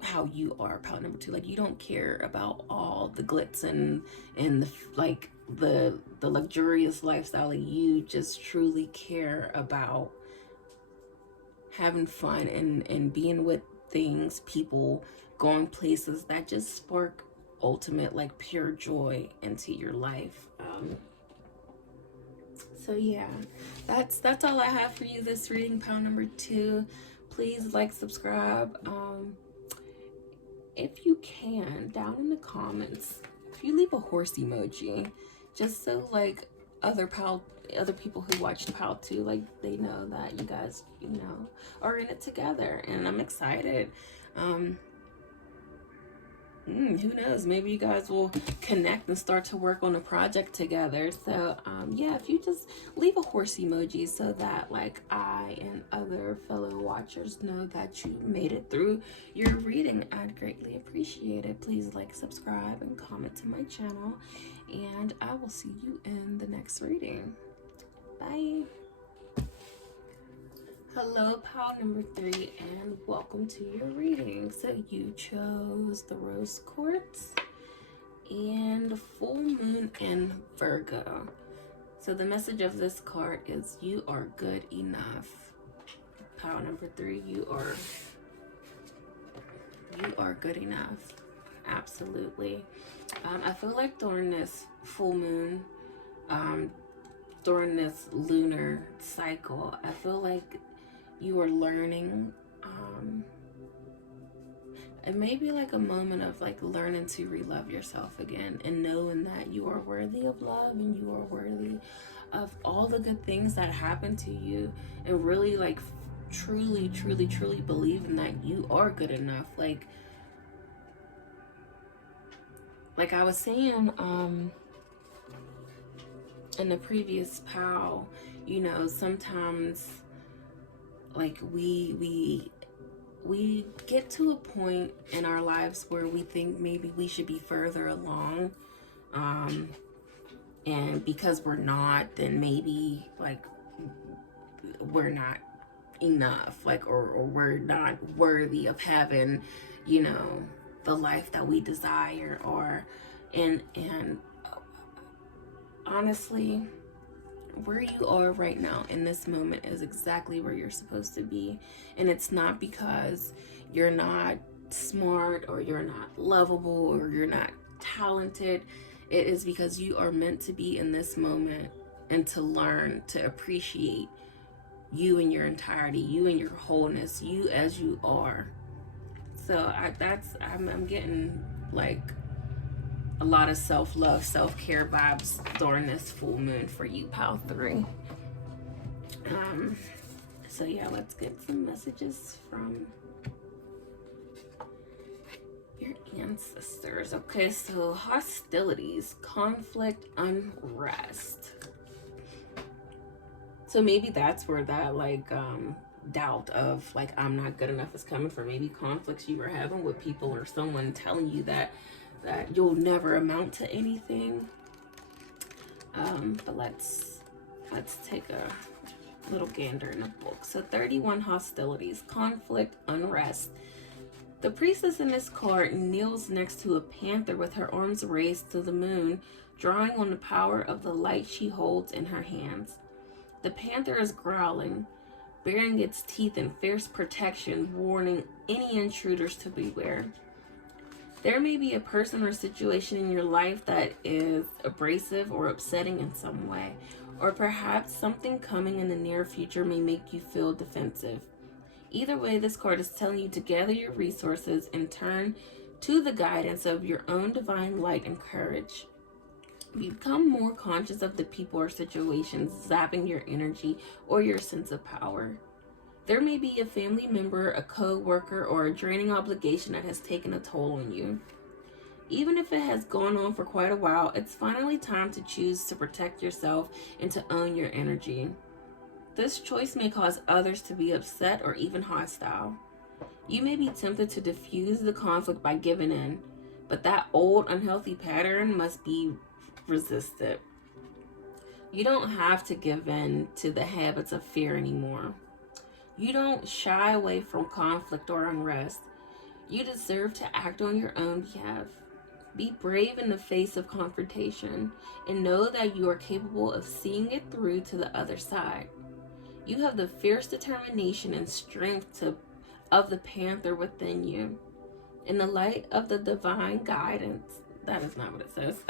how you are, pile number 2. Like, you don't care about all the glitz and the like the luxurious lifestyle. You just truly care about having fun and being with things, people, going places that just spark ultimate, like, pure joy into your life. So yeah, that's all I have for you this reading, pile number 2. Please like, subscribe. If you can, down in the comments, if you leave a horse emoji, just so like other people who watched pile 2, like, they know that you guys, you know, are in it together, and I'm excited. Who knows, maybe you guys will connect and start to work on a project together. So yeah, if you just leave a horse emoji, so that like I and other fellow watchers know that you made it through your reading, I'd greatly appreciate it. Please like, subscribe, and comment to my channel, and I will see you in the next reading. Bye. Hello, pile number 3, and welcome to your reading. So you chose the Rose Quartz and Full Moon in Virgo. So the message of this card is, you are good enough. Pile number 3, you are good enough. Absolutely. I feel like during this full moon, during this lunar cycle, I feel like you are learning, it may be like a moment of like learning to re-love yourself again, and knowing that you are worthy of love, and you are worthy of all the good things that happen to you, and really like truly believing that you are good enough. Like I was saying in the previous pal, you know, sometimes like we get to a point in our lives where we think maybe we should be further along, and because we're not, then maybe like we're not enough, like, or we're not worthy of having, you know, the life that we desire, or and honestly, where you are right now in this moment is exactly where you're supposed to be. And it's not because you're not smart, or you're not lovable, or you're not talented. It is because you are meant to be in this moment, and to learn to appreciate you in your entirety, you in your wholeness, you as you are. So I'm getting like a lot of self-love, self-care vibes during this full moon for you, pile 3. So yeah, let's get some messages from your ancestors. Okay, so hostilities, conflict, unrest. So maybe that's where that like doubt of like, I'm not good enough is coming from. Maybe conflicts you were having with people, or someone telling you that you'll never amount to anything. But let's take a little gander in the book. So 31 hostilities, conflict, unrest. The priestess in this card kneels next to a panther with her arms raised to the moon, drawing on the power of the light she holds in her hands. The panther is growling, baring its teeth in fierce protection, warning any intruders to beware. There may be a person or situation in your life that is abrasive or upsetting in some way, or perhaps something coming in the near future may make you feel defensive. Either way, this card is telling you to gather your resources and turn to the guidance of your own divine light and courage. Become more conscious of the people or situations zapping your energy or your sense of power. There may be a family member, a co-worker, or a draining obligation that has taken a toll on you. Even if it has gone on for quite a while, it's finally time to choose to protect yourself and to own your energy. This choice may cause others to be upset or even hostile. You may be tempted to diffuse the conflict by giving in, but that old unhealthy pattern must be resisted. You don't have to give in to the habits of fear anymore. You don't shy away from conflict or unrest. You deserve to act on your own behalf. Be brave in the face of confrontation and know that you are capable of seeing it through to the other side. You have the fierce determination and strength of the panther within you. In the light of the divine guidance, that is not what it says.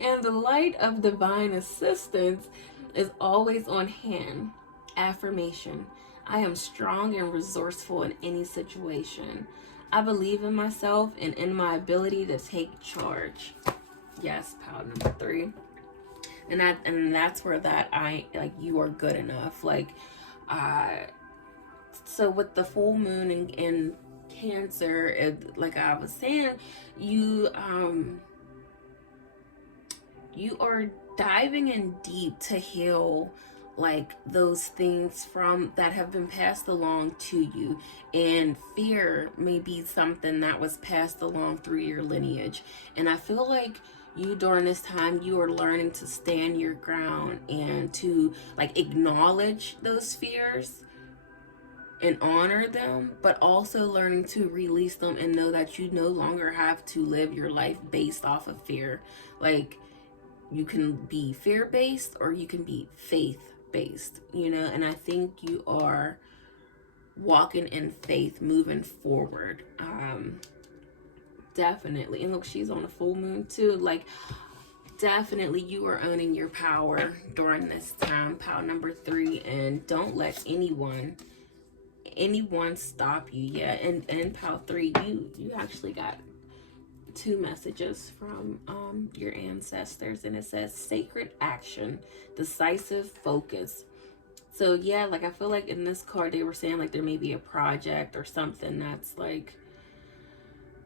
And the light of divine assistance is always on hand. Affirmation: I am strong and resourceful in any situation. I believe in myself and in my ability to take charge. Yes, pile number 3. And that's where that you are good enough. So with the full moon in Cancer, like I was saying, you are diving in deep to heal like those things from that have been passed along to you. And fear may be something that was passed along through your lineage. And I feel like you during this time, you are learning to stand your ground and to acknowledge those fears and honor them, but also learning to release them and know that you no longer have to live your life based off of fear. You can be fear-based or you can be faith-based, and I think you are walking in faith, moving forward. Definitely. And look, she's on a full moon too. Definitely you are owning your power during this time, pile number 3, and don't let anyone stop you. Yeah, and in pile 3, you actually got 2 messages from your ancestors, and it says sacred action, decisive focus. So yeah, I feel like in this card they were saying there may be a project or something that's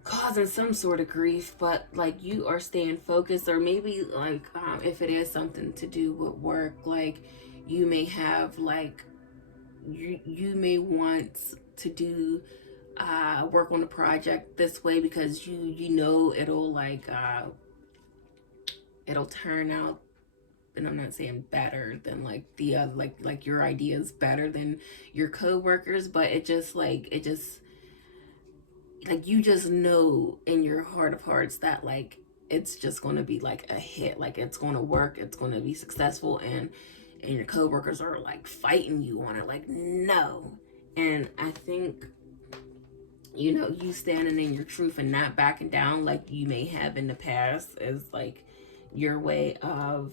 causing some sort of grief, but you are staying focused. Or maybe if it is something to do with work, you may have you may want to do work on a project this way because you know it'll it'll turn out, and I'm not saying better than the other, your idea is better than your co-workers, but it just you just know in your heart of hearts that it's just going to be a hit, it's going to work, it's going to be successful, and your co-workers are fighting you on it, no. And I think you standing in your truth and not backing down like you may have in the past is your way of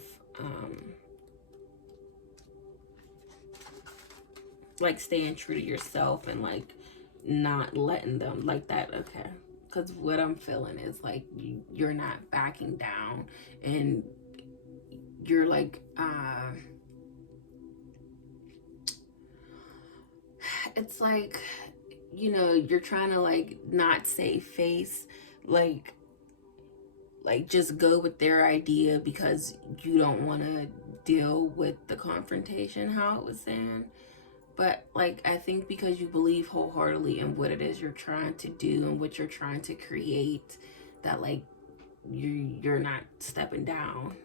staying true to yourself and not letting them that. Okay, because what I'm feeling is you're not backing down, and you're it's you're trying to not save face, just go with their idea because you don't want to deal with the confrontation, how it was saying. But I think because you believe wholeheartedly in what it is you're trying to do and what you're trying to create, that you're not stepping down,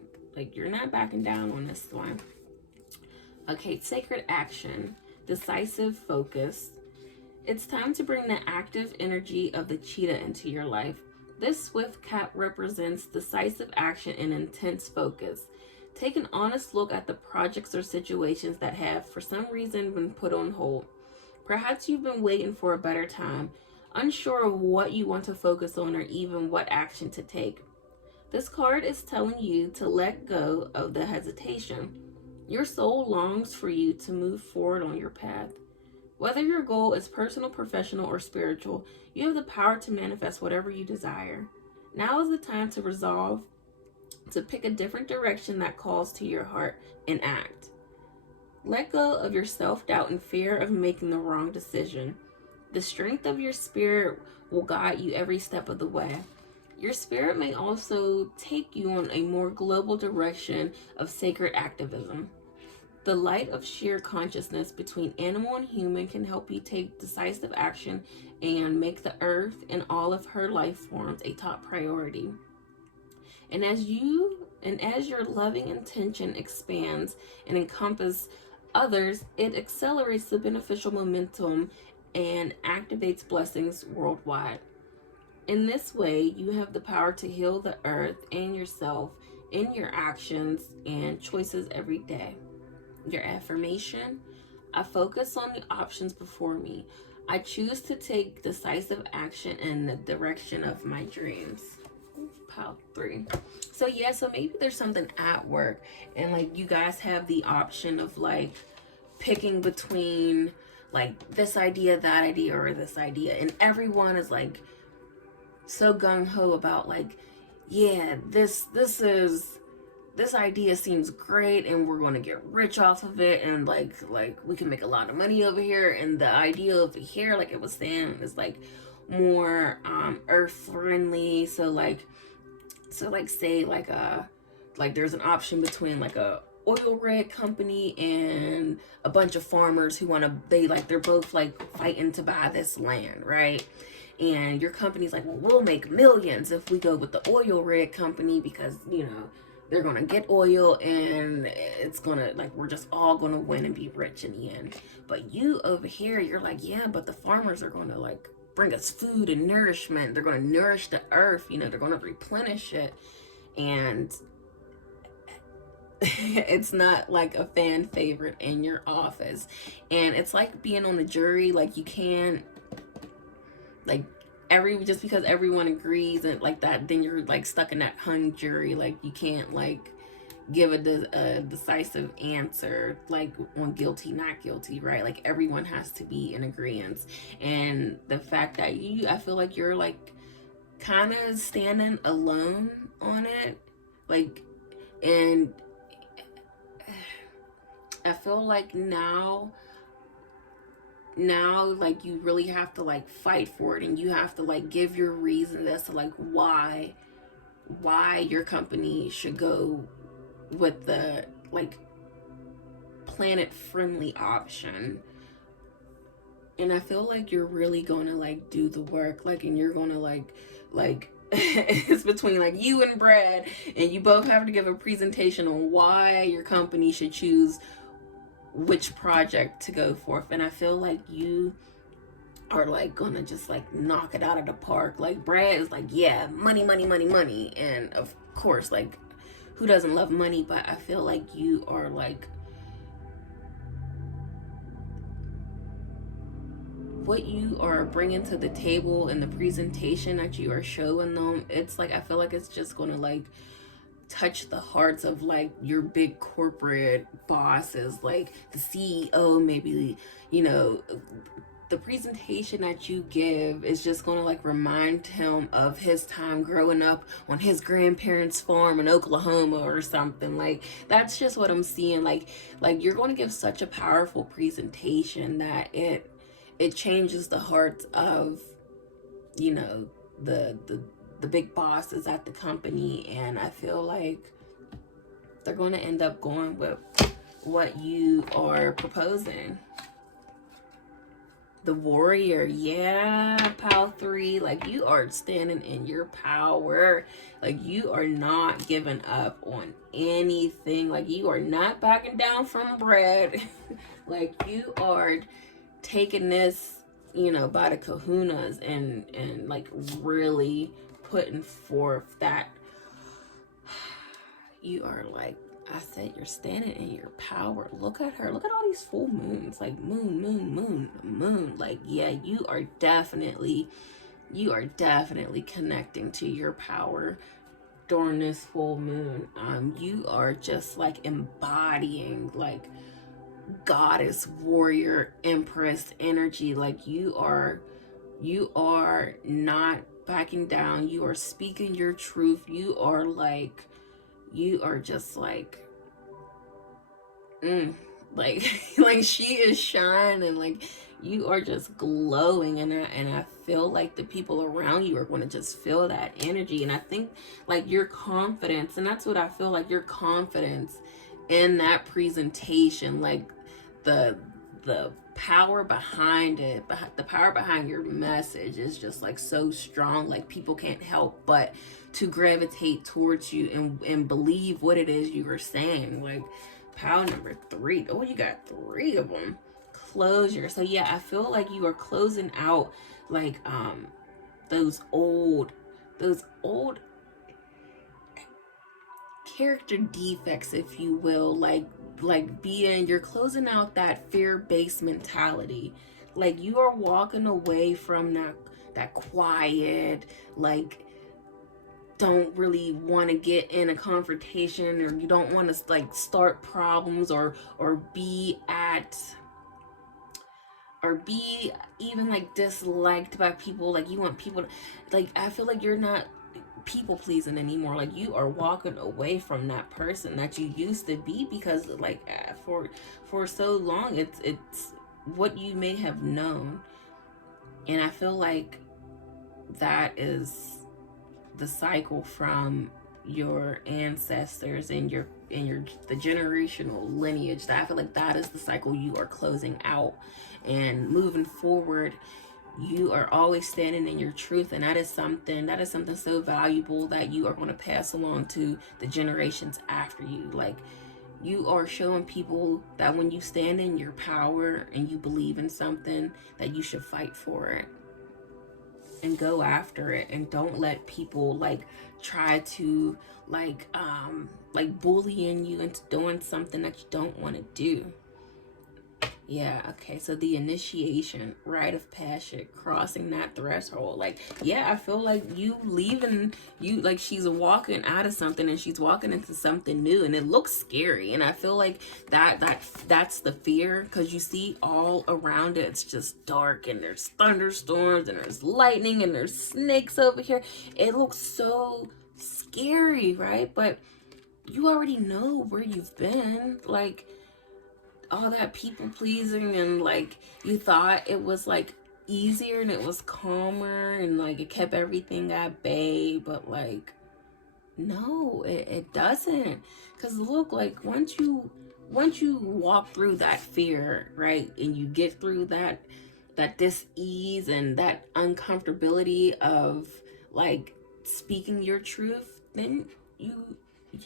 you're not backing down on this one. Okay, sacred action, decisive focus. It's time to bring the active energy of the cheetah into your life. This swift cat represents decisive action and intense focus. Take an honest look at the projects or situations that have, for some reason, been put on hold. Perhaps you've been waiting for a better time, unsure of what you want to focus on or even what action to take. This card is telling you to let go of the hesitation. Your soul longs for you to move forward on your path. Whether your goal is personal, professional, or spiritual, you have the power to manifest whatever you desire. Now is the time to resolve to pick a different direction that calls to your heart and act. Let go of your self-doubt and fear of making the wrong decision. The strength of your spirit will guide you every step of the way. Your spirit may also take you on a more global direction of sacred activism. The light of sheer consciousness between animal and human can help you take decisive action and make the earth and all of her life forms a top priority. And as your loving intention expands and encompasses others, it accelerates the beneficial momentum and activates blessings worldwide. In this way, you have the power to heal the earth and yourself in your actions and choices every day. Your affirmation: I focus on the options before me. I choose to take decisive action in the direction of my dreams. Pile 3. So maybe there's something at work and like you guys have the option of like picking between like this idea, that idea, or this idea, and everyone is like so gung-ho about like, yeah, this idea seems great and we're going to get rich off of it, and like we can make a lot of money over here, and the idea over here, like it was saying, is like more earth friendly. So say there's an option between like a oil rig company and a bunch of farmers who they're both like fighting to buy this land, right? And your company's like, well, we'll make millions if we go with the oil rig company because, they're going to get oil and it's going to, like, we're just all going to win and be rich in the end. But you over here, you're like, yeah, but the farmers are going to, like, bring us food and nourishment. They're going to nourish the earth. They're going to replenish it. And it's not, like, a fan favorite in your office. And it's like being on the jury. Like, you can't, like, just because everyone agrees and like that, then you're like stuck in that hung jury. Like you can't like give a decisive answer like on guilty, not guilty, right? Like everyone has to be in agreement. And the fact that I feel like you're like kind of standing alone on it, like, and I feel like now like you really have to like fight for it, and you have to like give your reasons as to like why your company should go with the like planet friendly option. And I feel like you're really gonna like do the work, like, and you're gonna like it's between like you and Brad, and you both have to give a presentation on why your company should choose which project to go forth. And I feel like you are like gonna just like knock it out of the park. Like Brad is like, yeah, money, and of course, like, who doesn't love money? But I feel like you are like, what you are bringing to the table and the presentation that you are showing them, it's like, I feel like it's just gonna like touch the hearts of like your big corporate bosses, like the CEO. Maybe the presentation that you give is just going to like remind him of his time growing up on his grandparents' farm in Oklahoma or something. Like that's just what I'm seeing. Like you're going to give such a powerful presentation that it changes the hearts of the big bosses at the company. And I feel like they're going to end up going with what you are proposing. The warrior, yeah, pile 3. Like you are standing in your power. Like you are not giving up on anything. Like you are not backing down from Brad. Like you are taking this, by the kahunas and like really putting forth that you are like I said you're standing in your power. Look at her. Look at all these full moons. Like moon, moon, moon, moon. Like, yeah, you are definitely connecting to your power during this full moon. You are just like embodying like goddess, warrior, empress energy. Like you are not backing down. You are speaking your truth. You are just like like like she is shining. Like you are just glowing, and I feel like the people around you are going to just feel that energy. And I think like your confidence, and that's what I feel like, your confidence in that presentation, like the power behind it, the power behind your message is just like so strong. Like people can't help but to gravitate towards you and believe what it is you are saying. Like power number 3. Oh, you got 3 of them. Closure. So yeah, I feel like you are closing out like those old character defects, if you will. You're closing out that fear-based mentality. Like you are walking away from that quiet, like don't really want to get in a confrontation, or you don't want to like start problems or be even like disliked by people. Like you want people to, like, I feel like you're not people pleasing anymore. Like you are walking away from that person that you used to be, because like for so long it's what you may have known. And I feel like that is the cycle from your ancestors and the generational lineage. That I feel like that is the cycle you are closing out, and moving forward you are always standing in your truth. And that is something so valuable that you are going to pass along to the generations after you. Like you are showing people that when you stand in your power and you believe in something, that you should fight for it and go after it, and don't let people like try to like bullying you into doing something that you don't want to do. Yeah, okay, so the initiation, rite of passage, crossing that threshold. Like, yeah, I feel like you leaving, like she's walking out of something and she's walking into something new, and it looks scary. And I feel like that's the fear, because you see all around it, it's just dark, and there's thunderstorms, and there's lightning, and there's snakes over here. It looks so scary, right? But you already know where you've been. Like, all that people pleasing, and like you thought it was like easier and it was calmer and like it kept everything at bay, but like no, it doesn't. Because look, like once you walk through that fear, right, and you get through that dis-ease and that uncomfortability of like speaking your truth, then you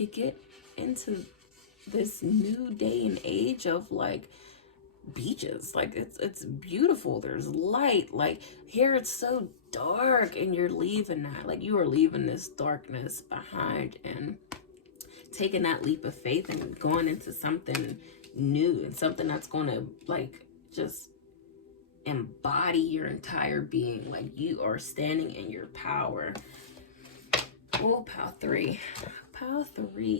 get into this new day and age of like beaches. Like it's beautiful, there's light. Like here it's so dark, and you're leaving that, like you are leaving this darkness behind and taking that leap of faith and going into something new, and something that's going to like just embody your entire being. Like you are standing in your power. Oh, power 3.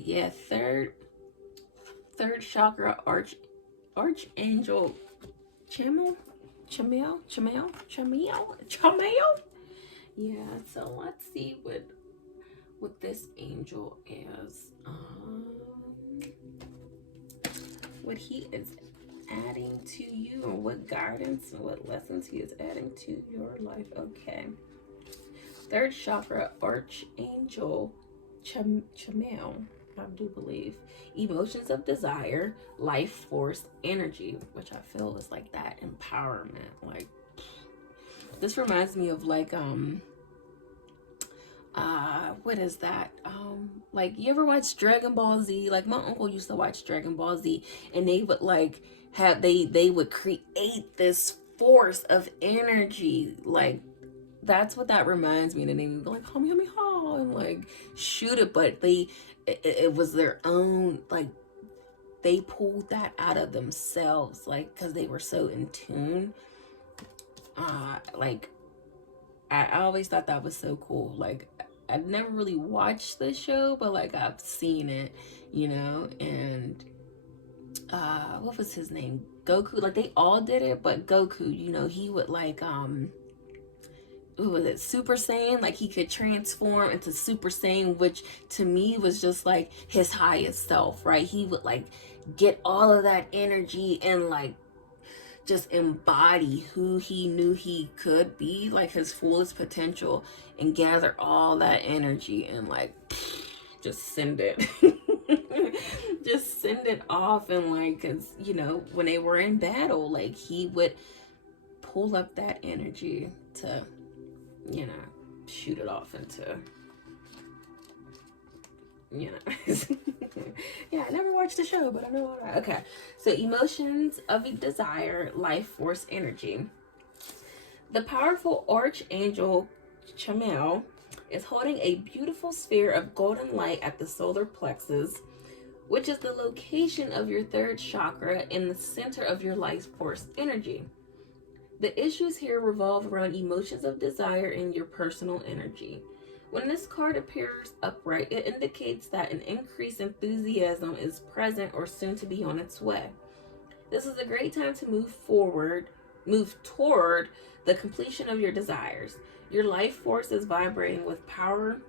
Yeah, third chakra, archangel Chammel. Yeah, so let's see what this angel is. What he is adding to you, and what guidance and what lessons he is adding to your life. Okay. Third chakra, archangel Chammel, I do believe. Emotions of desire, life force, energy, which I feel is like that empowerment. Like this reminds me of like what is that? Like you ever watch Dragon Ball Z? Like my uncle used to watch Dragon Ball Z, and they would like have they would create this force of energy. Like that's what that reminds me. And they would go like hum hum ha and like shoot it, but it was their own, like, they pulled that out of themselves, like, because they were so in tune. Like, I always thought that was so cool. Like, I'd never really watched the show, but like I've seen it, you know. And what was his name? Goku. Like, they all did it, but Goku, you know, he would like what was it, Super Saiyan? Like, he could transform into Super Saiyan, which to me was just like his highest self, right? He would like get all of that energy and like just embody who he knew he could be, like his fullest potential, and gather all that energy and like just send it just send it off. And like, because you know, when they were in battle, like he would pull up that energy to, you know, shoot it off into, you know. Yeah, I never watched the show, but I know all that. Okay, so emotions of a desire, life force, energy. The powerful archangel Campbell is holding a beautiful sphere of golden light at the solar plexus, which is the location of your third chakra in the center of your life force energy. The issues here revolve around emotions of desire and your personal energy. When this card appears upright, it indicates that an increased enthusiasm is present or soon to be on its way. This is a great time to move toward the completion of your desires. Your life force is vibrating with power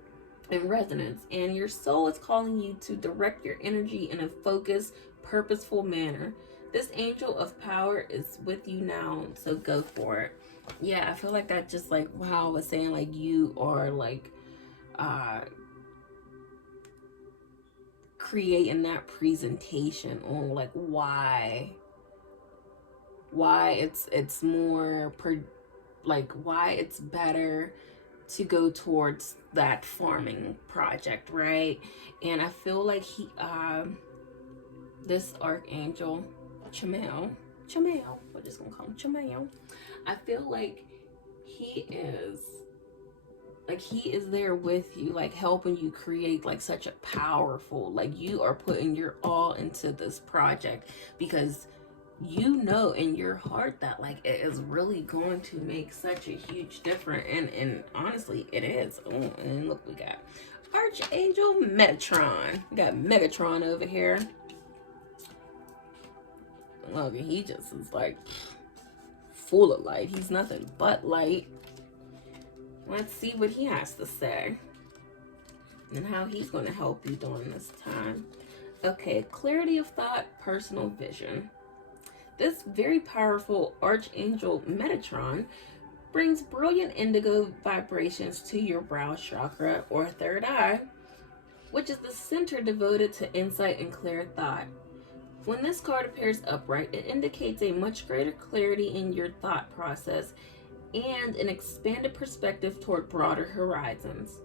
and resonance, and your soul is calling you to direct your energy in a focused, purposeful manner. This angel of power is with you now, so go for it. Yeah, I feel like that, just like how I was saying, like, you are like creating that presentation on like why it's more why it's better to go towards that farming project, right? And I feel like he this archangel Campbell, we're just gonna call him Campbell. I feel like he is there with you, like helping you create like such a powerful, like you are putting your all into this project because you know in your heart that like it is really going to make such a huge difference. And honestly it is. Oh, and look, we got Archangel Metatron. We got Megatron over here. Look, he just is like full of light. He's nothing but light. Let's see what he has to say and how he's going to help you during this time. Okay, clarity of thought, personal vision. This very powerful Archangel Metatron brings brilliant indigo vibrations to your brow chakra or third eye, which is the center devoted to insight and clear thought. When this card appears upright, it indicates a much greater clarity in your thought process and an expanded perspective toward broader horizons.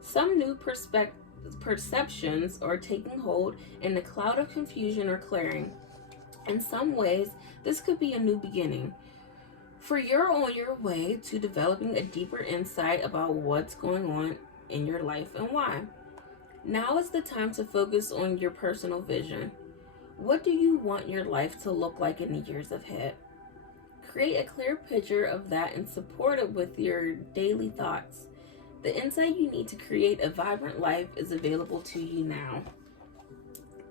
Some new perceptions are taking hold, and the cloud of confusion are clearing. In some ways, this could be a new beginning. For you're on your way to developing a deeper insight about what's going on in your life and why. Now is the time to focus on your personal vision. What do you want your life to look like in the years ahead? Create a clear picture of that and support it with your daily thoughts. The insight you need to create a vibrant life is available to you now.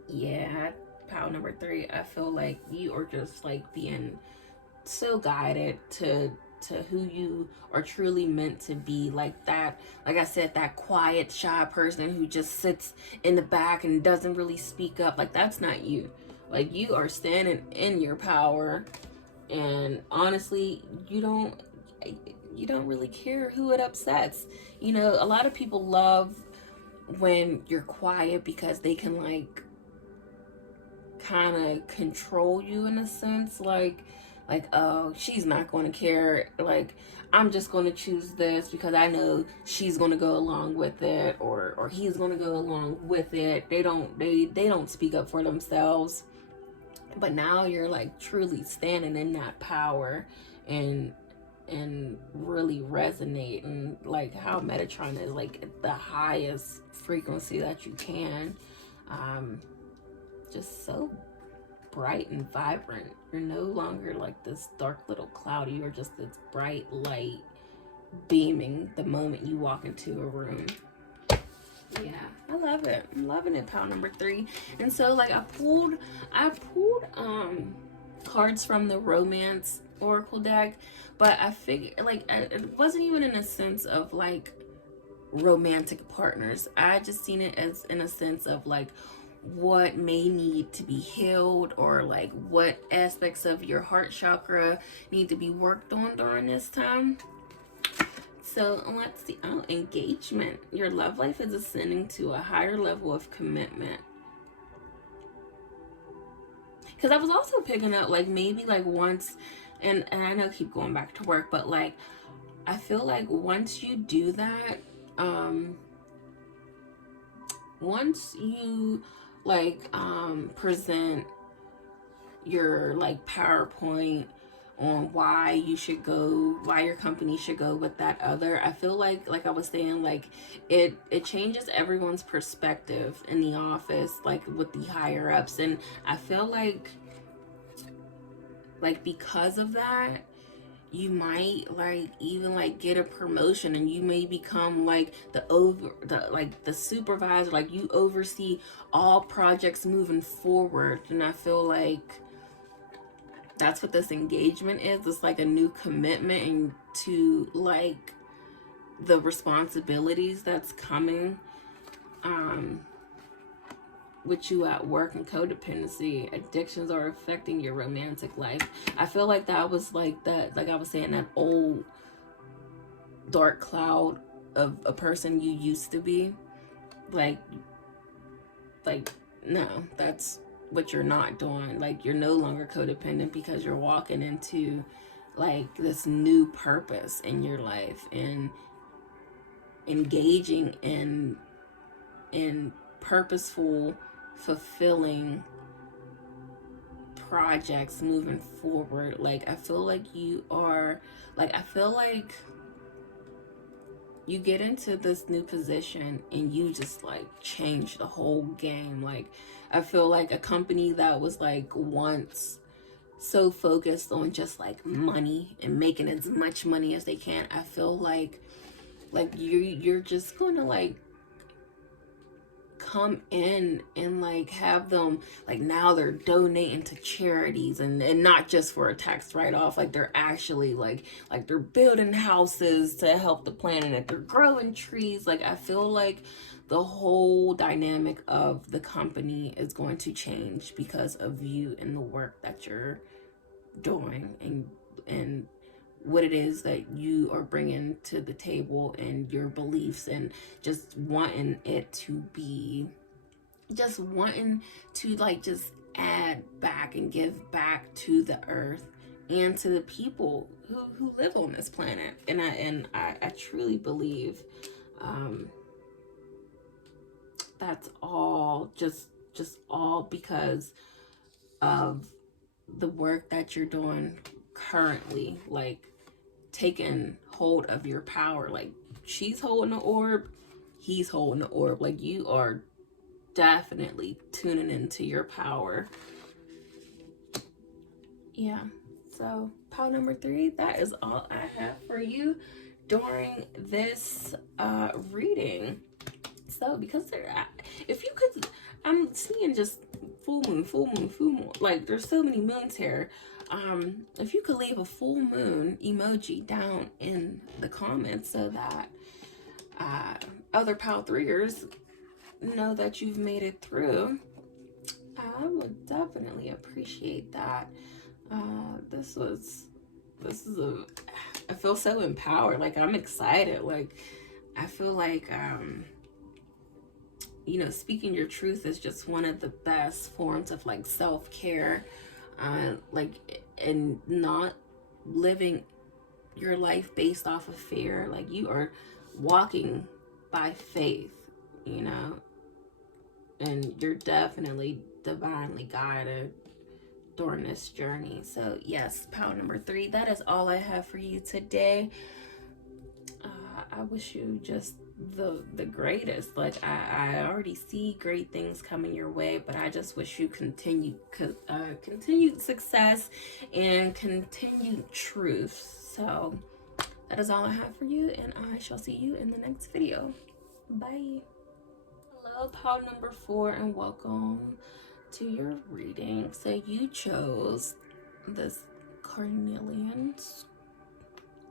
Yeah, pile number 3. I feel like you are just like being so guided to who you are truly meant to be. Like that, like I said, that quiet, shy person who just sits in the back and doesn't really speak up. Like, that's not you. Like, you are standing in your power. And honestly, you don't really care who it upsets. You know, a lot of people love when you're quiet because they can like kind of control you in a sense, like oh, she's not going to care, like I'm just going to choose this because I know she's going to go along with it, or he's going to go along with it. They don't speak up for themselves. But now you're like truly standing in that power and and really resonate, and like how Metatron is like at the highest frequency that you can. Just so bright and vibrant. You're no longer like this dark little cloud. You are just this bright light beaming the moment you walk into a room. Yeah, I love it. I'm loving it, pile number 3. And so like I pulled cards from the romance oracle deck, but I figured like it wasn't even in a sense of like romantic partners. I just seen it as in a sense of like what may need to be healed, or like what aspects of your heart chakra need to be worked on during this time. So let's see. Oh, engagement. Your love life is ascending to a higher level of commitment. Because I was also picking up like maybe like once, and I know I keep going back to work, but like I feel like once you do that, once you like present your like PowerPoint on why you should go, why your company should go with that other, I feel like I was saying, like it changes everyone's perspective in the office, like with the higher ups. And I feel like because of that, you might like even like get a promotion, and you may become like the supervisor, like you oversee all projects moving forward. And I feel like that's what this engagement is. It's like a new commitment into like the responsibilities that's coming with you at work. And codependency, addictions are affecting your romantic life. I feel like that was like that, like I was saying, that old dark cloud of a person you used to be. Like no, that's what you're not doing. Like you're no longer codependent, because you're walking into like this new purpose in your life, and engaging in purposeful, fulfilling projects moving forward. Like I feel like you are like, I feel like you get into this new position and you just like change the whole game. Like I feel like a company that was like once so focused on just like money and making as much money as they can, I feel like you're just going to like come in and like have them like now they're donating to charities, and not just for a tax write-off. Like they're actually like they're building houses to help the planet, they're growing trees. Like I feel like the whole dynamic of the company is going to change because of you and the work that you're doing, and what it is that you are bringing to the table, and your beliefs, and just wanting it to be, just wanting to like just add back and give back to the earth and to the people who live on this planet. And I truly believe that's all just all because of the work that you're doing currently, like taking hold of your power. Like she's holding the orb, he's holding the orb. Like you are definitely tuning into your power. Yeah, so pile number 3, that is all I have for you during this reading. So because if you could, I'm seeing just full moon, like there's so many moons here. If you could leave a full moon emoji down in the comments so that other pile 3ers know that you've made it through, I would definitely appreciate that. I feel so empowered. Like I'm excited. Like I feel like you know, speaking your truth is just one of the best forms of like self-care, like, and not living your life based off of fear. Like you are walking by faith, you know, and you're definitely divinely guided during this journey. So yes, pile number 3, that is all I have for you today. I wish you just the greatest. Like I already see great things coming your way, but I just wish you continued success and continued truth. So that is all I have for you, and I shall see you in the next video. Bye. Hello, pile number 4, and welcome to your reading. So you chose this carnelian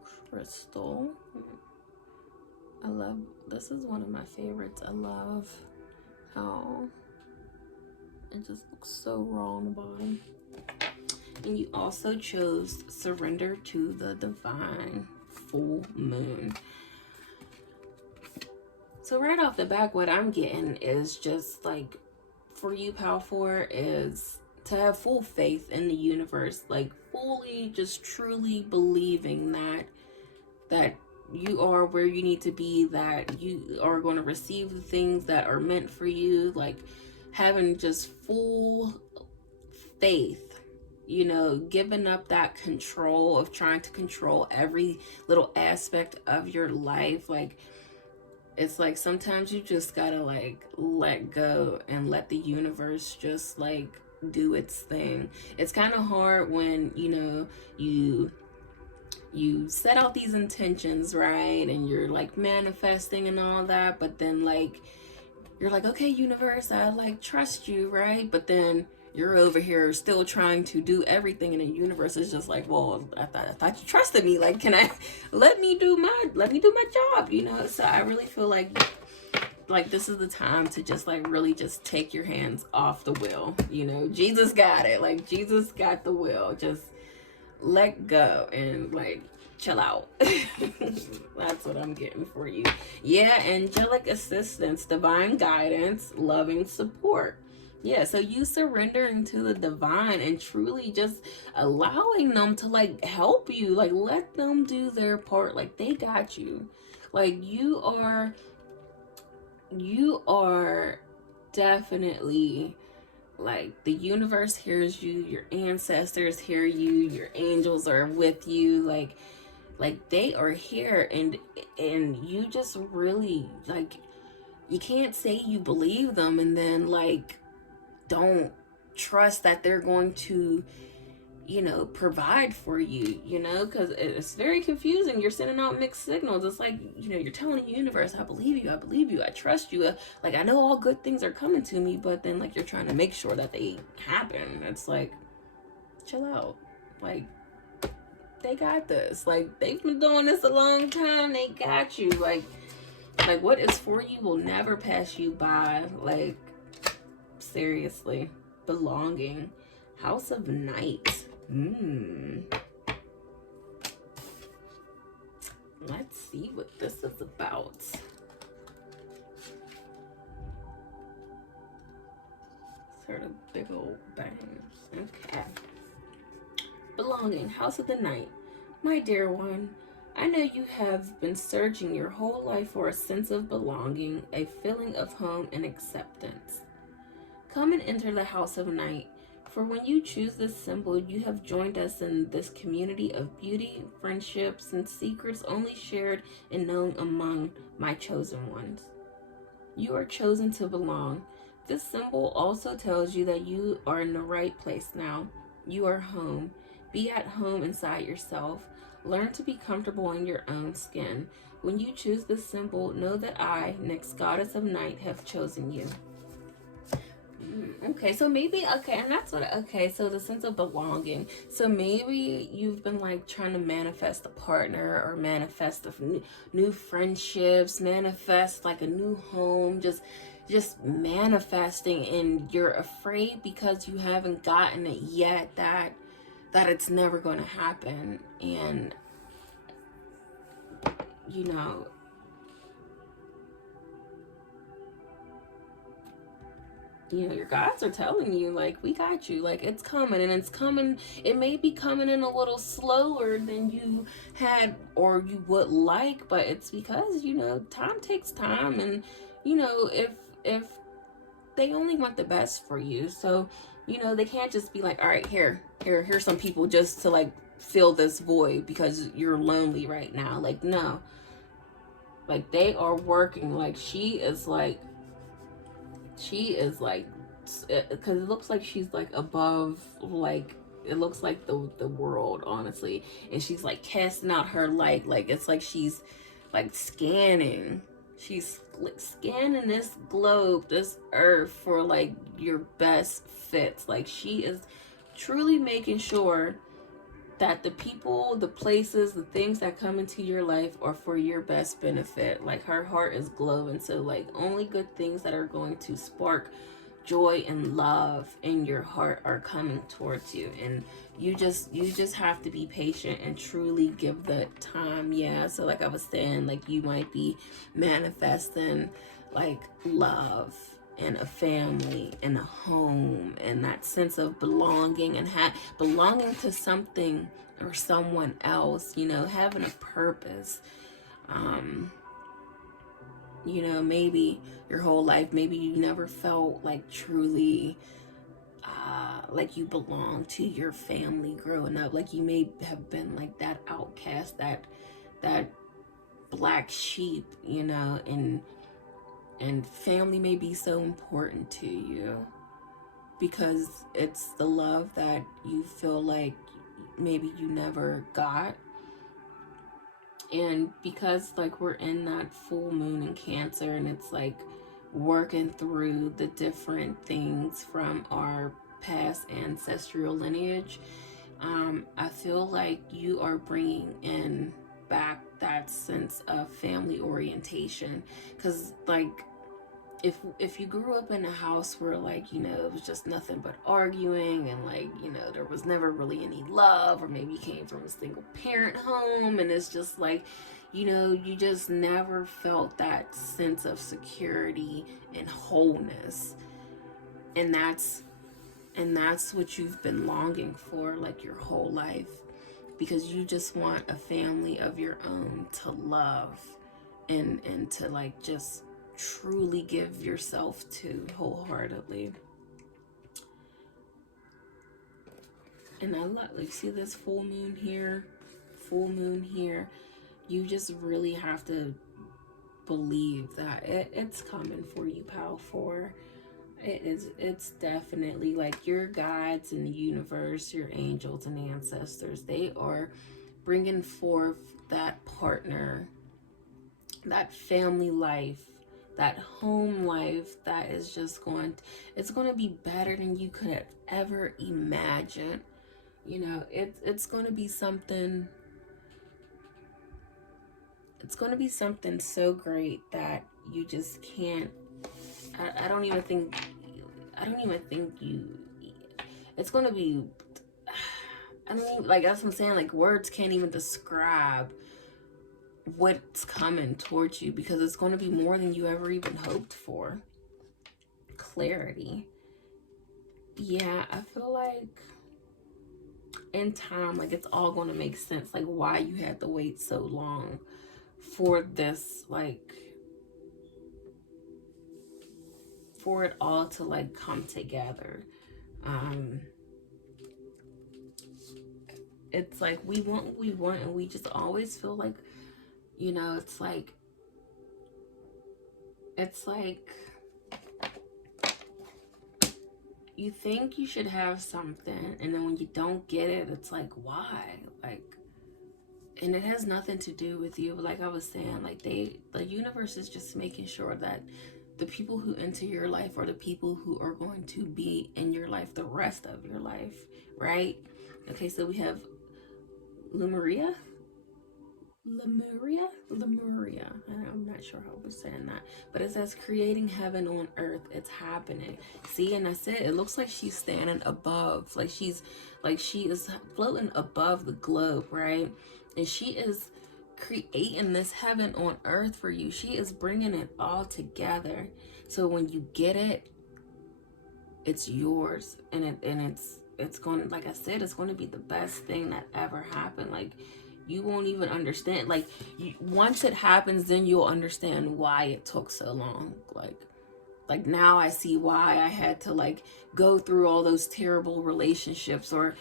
crystal. I love, this is one of my favorites. I love how it just looks so raw on the bottom. And you also chose Surrender to the Divine Full Moon. So right off the back, what I'm getting is just like, for you, pile 4, is to have full faith in the universe, like fully just truly believing that you are where you need to be, that you are going to receive the things that are meant for you, like having just full faith, you know, giving up that control of trying to control every little aspect of your life. Like, it's like sometimes you just gotta like let go and let the universe just like do its thing. It's kind of hard when, you know, you set out these intentions, right, and you're like manifesting and all that, but then like you're like, okay, universe, I like trust you, right? But then you're over here still trying to do everything, and the universe is just like, well, I thought you trusted me. Like, can I let me do my job, you know? So I really feel like this is the time to just like really just take your hands off the wheel. You know, Jesus got it. Like, Jesus got the wheel. Just let go and like chill out. That's what I'm getting for you. Yeah, angelic assistance, divine guidance, loving support. Yeah, so you surrendering to the divine and truly just allowing them to like help you, like let them do their part. Like, they got you. Like, you are definitely, like, the universe hears you, your ancestors hear you, your angels are with you, like they are here, and you just really, like, you can't say you believe them and then like don't trust that they're going to, you know, provide for you, you know, because it's very confusing. You're sending out mixed signals. It's like, you know, you're telling the universe, I believe you, I trust you, like, I know all good things are coming to me, but then like you're trying to make sure that they happen. It's like, chill out. Like, they got this. Like, they've been doing this a long time. They got you. Like what is for you will never pass you by. Like, seriously. Belonging. House of Night. Let's see what this is about. Sort of big old bangs. Okay. Belonging. House of the Night. My dear one, I know you have been searching your whole life for a sense of belonging, a feeling of home and acceptance. Come and enter the House of Night. For when you choose this symbol, you have joined us in this community of beauty, friendships, and secrets only shared and known among my chosen ones. You are chosen to belong. This symbol also tells you that you are in the right place now. You are home. Be at home inside yourself. Learn to be comfortable in your own skin. When you choose this symbol, know that I, Nyx, Goddess of Night, have chosen you. Okay, so maybe, okay, and that's what, okay, so the sense of belonging. So maybe you've been like trying to manifest a partner, or manifest new friendships, manifest like a new home, just manifesting, and you're afraid because you haven't gotten it yet that it's never going to happen. And you know, your gods are telling you, like, we got you, like, it's coming, and it's coming. It may be coming in a little slower than you had or you would like, but it's because, you know, time takes time, and, you know, if they only want the best for you. So, You know, they can't just be like, all right, here's some people just to like fill this void because you're lonely right now. Like, no. Like, they are working. Like, she is like, because it looks like she's like above, like, it looks like the world, honestly. And she's like casting out her light. Like, it's like she's like scanning. She's like scanning this globe, this earth, for like your best fits. Like, she is truly making sure that the people, the places, the things that come into your life are for your best benefit. Like, her heart is glowing. So like, only good things that are going to spark joy and love in your heart are coming towards you. And you just have to be patient and truly give the time. Yeah, so like I was saying, like, you might be manifesting like love and a family and a home and that sense of belonging and belonging to something or someone else, you know, having a purpose. You know, maybe your whole life, maybe you never felt like truly like you belong to your family growing up. Like, you may have been like that outcast, that black sheep, you know, and family may be so important to you because it's the love that you feel like maybe you never got. And because like we're in that full moon in Cancer, and it's like working through the different things from our past ancestral lineage, I feel like you are bringing in back that sense of family orientation. Because like, if you grew up in a house where, like, you know, it was just nothing but arguing, and like, you know, there was never really any love, or maybe you came from a single parent home and it's just like, you know, you just never felt that sense of security and wholeness, and that's what you've been longing for like your whole life, because you just want a family of your own to love and to like just truly give yourself to wholeheartedly. And I like, see this full moon here, you just really have to believe that it's coming for you, pal. For it's definitely like your guides in the universe, your angels and ancestors, they are bringing forth that partner, that family life, that home life that is just it's going to be better than you could have ever imagined. You know, it's going to be something, so great that you just can't, I don't even think you, it's going to be, I don't even, like, that's what I'm saying, like, words can't even describe what's coming towards you, because it's going to be more than you ever even hoped for. Clarity. Yeah, I feel like in time, like, it's all going to make sense, like, why you had to wait so long for this, like, for it all to like come together. It's like we want what we want, and we just always feel like, you know, it's like you think you should have something, and then when you don't get it, it's like, why? Like, and it has nothing to do with you. Like I was saying, like, the universe is just making sure that the people who enter your life are the people who are going to be in your life the rest of your life, right? Okay, so we have Lemuria. I'm not sure how we're saying that, but it says creating heaven on earth. It's happening. See, and I said it looks like she's standing above, like she is floating above the globe, right? And she is creating this heaven on earth for you. She is bringing it all together. So when you get it, it's yours, and it's going, like I said, it's going to be the best thing that ever happened. Like, you won't even understand. Like, once it happens, then you'll understand why it took so long. like now I see why I had to like go through all those terrible relationships, or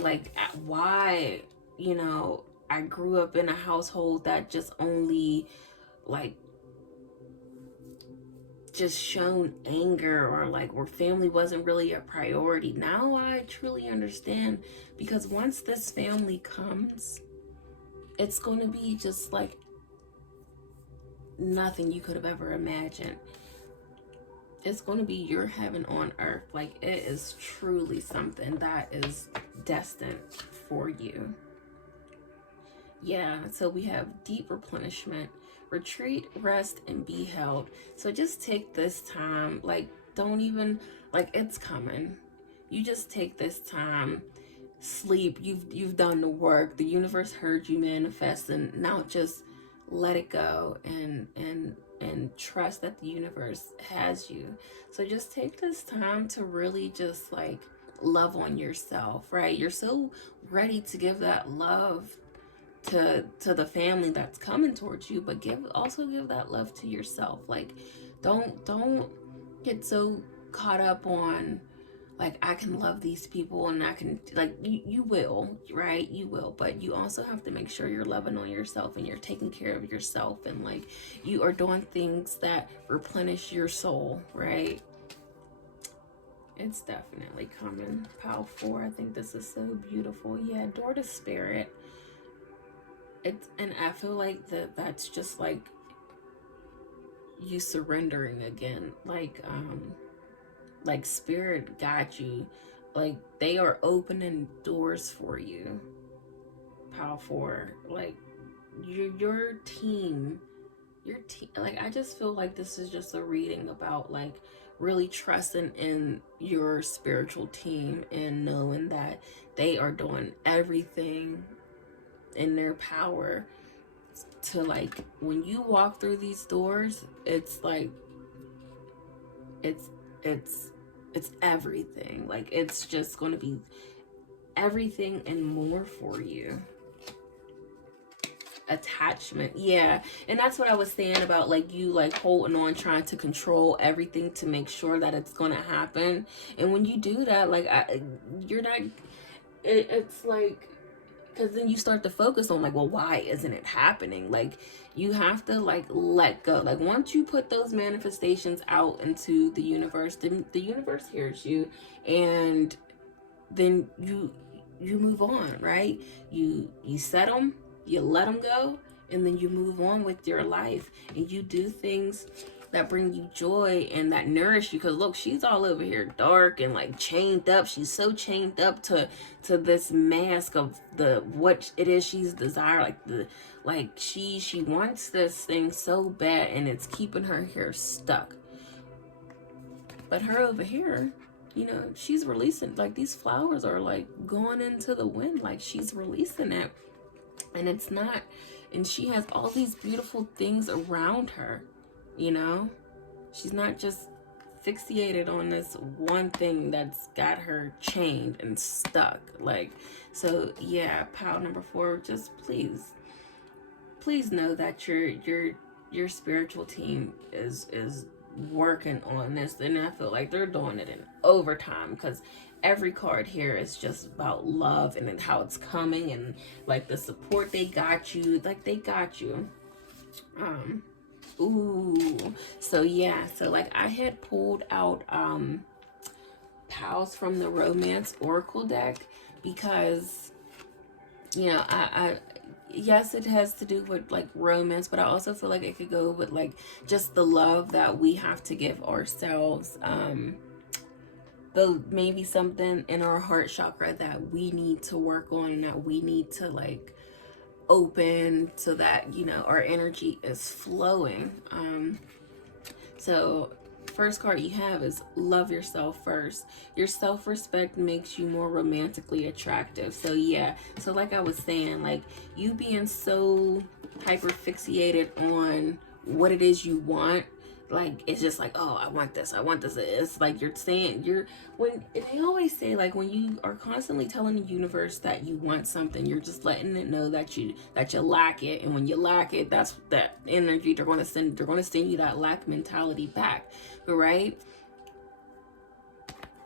like why, you know, I grew up in a household that just only like just shown anger, or like where family wasn't really a priority. Now I truly understand, because once this family comes, it's going to be just like nothing you could have ever imagined. It's going to be your heaven on earth. Like, it is truly something that is destined for you. Yeah, so we have deep replenishment, retreat, rest, and be held. So just take this time, like, don't even, like, it's coming. You just take this time, sleep, you've done the work, the universe heard you manifest, and now just let it go and trust that the universe has you. So just take this time to really just like love on yourself, right? You're so ready to give that love to the family that's coming towards you, but also give that love to yourself. Like, don't get so caught up on like, I can love these people and I can, like, you will, right? You will, but you also have to make sure you're loving on yourself and you're taking care of yourself, and like you are doing things that replenish your soul, right? It's definitely coming. Pile 4, I think this is so beautiful. Yeah, door to spirit. And I feel like that's just like you surrendering again, like spirit got you, like they are opening doors for you. Pile 4, like your team, like I just feel like this is just a reading about like really trusting in your spiritual team and knowing that they are doing everything in their power to, like, when you walk through these doors, it's like it's everything. Like, it's just going to be everything and more for you. Attachment, yeah. And that's what I was saying about like you like holding on, trying to control everything to make sure that it's going to happen. And when you do that, like you're not, it's like, because then you start to focus on like, well, why isn't it happening? Like, you have to like let go. Like, once you put those manifestations out into the universe, then the universe hears you, and then you move on, right? You set them, you let them go, and then you move on with your life, and you do things that bring you joy and that nourish you. Because look, she's all over here dark and like chained up. She's so chained up to this mask of the what it is she's desired. Like she wants this thing so bad, and it's keeping her here stuck. But her over here, you know, she's releasing, like, these flowers are like going into the wind, like she's releasing it, and it's not, and she has all these beautiful things around her. You know, she's not just fixated on this one thing that's got her chained and stuck. Like, so yeah, pile number 4, just please know that your spiritual team is working on this, and I feel like they're doing it in overtime, because every card here is just about love and how it's coming, and like the support they got you, like they got you. Ooh, so yeah, so like I had pulled out pals from the romance oracle deck, because, you know, I yes, it has to do with like romance, but I also feel like it could go with like just the love that we have to give ourselves, though maybe something in our heart chakra that we need to work on, and that we need to like open, so that, you know, our energy is flowing. So first card you have is love yourself first. Your self-respect makes you more romantically attractive. So yeah, so like I was saying, like you being so hyper fixated on what it is you want, like, it's just like, oh, I want this, I want this. It's like you're saying, when they always say, like, when you are constantly telling the universe that you want something, you're just letting it know that you lack it. And when you lack it, that's that energy they're going to send you that lack mentality back, right?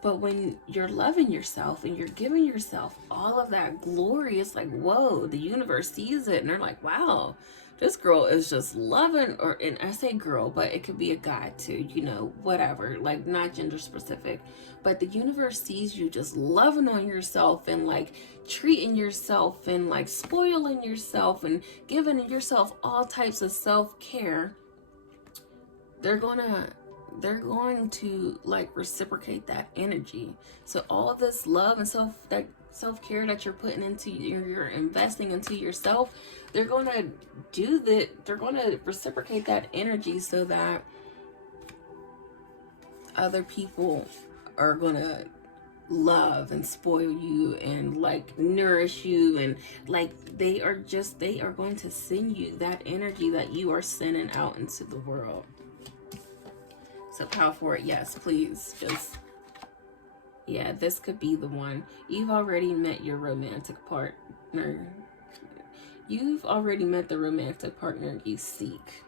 But when you're loving yourself and you're giving yourself all of that glory, it's like, whoa, the universe sees it and they're like, wow, this girl is just loving, and I say girl, but it could be a guy too, you know, whatever, like not gender specific. But the universe sees you just loving on yourself and like treating yourself and like spoiling yourself and giving yourself all types of self-care. They're going to like reciprocate that energy. So all this love and self-care that you're putting into, you're investing into yourself, they're going to do that. They're going to reciprocate that energy so that other people are going to love and spoil you and like nourish you, and like they are going to send you that energy that you are sending out into the world. So power for it, yes, please. Just, yeah, this could be the one. You've already met your romantic partner. You've already met the romantic partner you seek.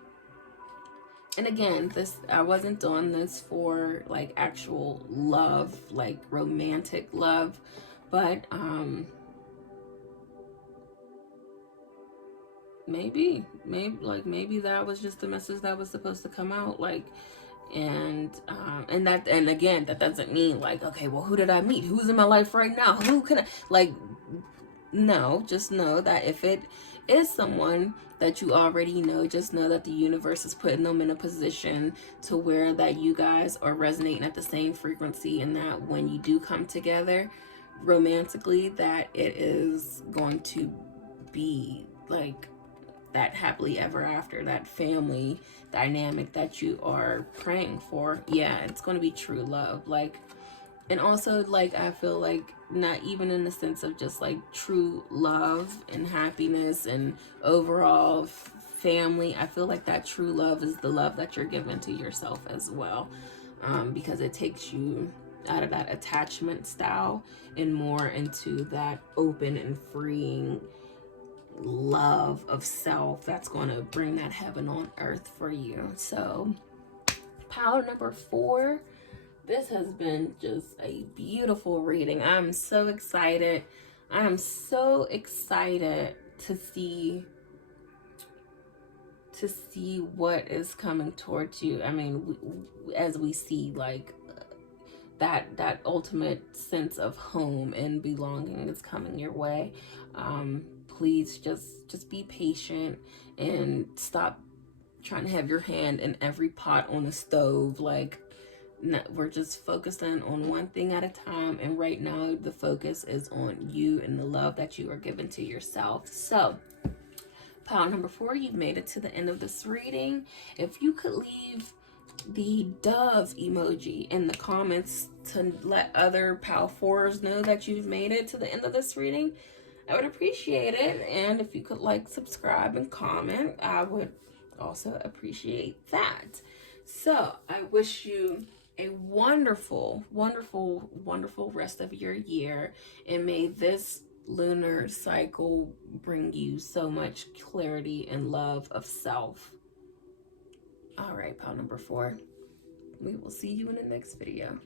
And again, I wasn't doing this for like actual love, like romantic love, but maybe that was just the message that was supposed to come out, like. And again, that doesn't mean like, okay, well, who did I meet? Who's in my life right now? Who can I, like, no, just know that if it is someone that you already know, just know that the universe is putting them in a position to where that you guys are resonating at the same frequency, and that when you do come together romantically, that it is going to be like that happily ever after, that family dynamic that you are praying for. Yeah, it's going to be true love. Like, and also like I feel like not even in the sense of just like true love and happiness and overall family. I feel like that true love is the love that you're giving to yourself as well, because it takes you out of that attachment style and more into that open and freeing love of self that's going to bring that heaven on earth for you. So power number 4, this has been just a beautiful reading. I'm so excited. I'm so excited to see what is coming towards you. I mean, as we see like that ultimate sense of home and belonging is coming your way. Please just be patient and stop trying to have your hand in every pot on the stove. Like, we're just focusing on one thing at a time, and right now the focus is on you and the love that you are giving to yourself. So pile number 4, you've made it to the end of this reading. If you could leave the dove emoji in the comments to let other pile 4s know that you've made it to the end of this reading, I would appreciate it. And if you could like, subscribe, and comment, I would also appreciate that. So I wish you a wonderful, wonderful, wonderful rest of your year, and may this lunar cycle bring you so much clarity and love of self. All right, pile number 4. We will see you in the next video.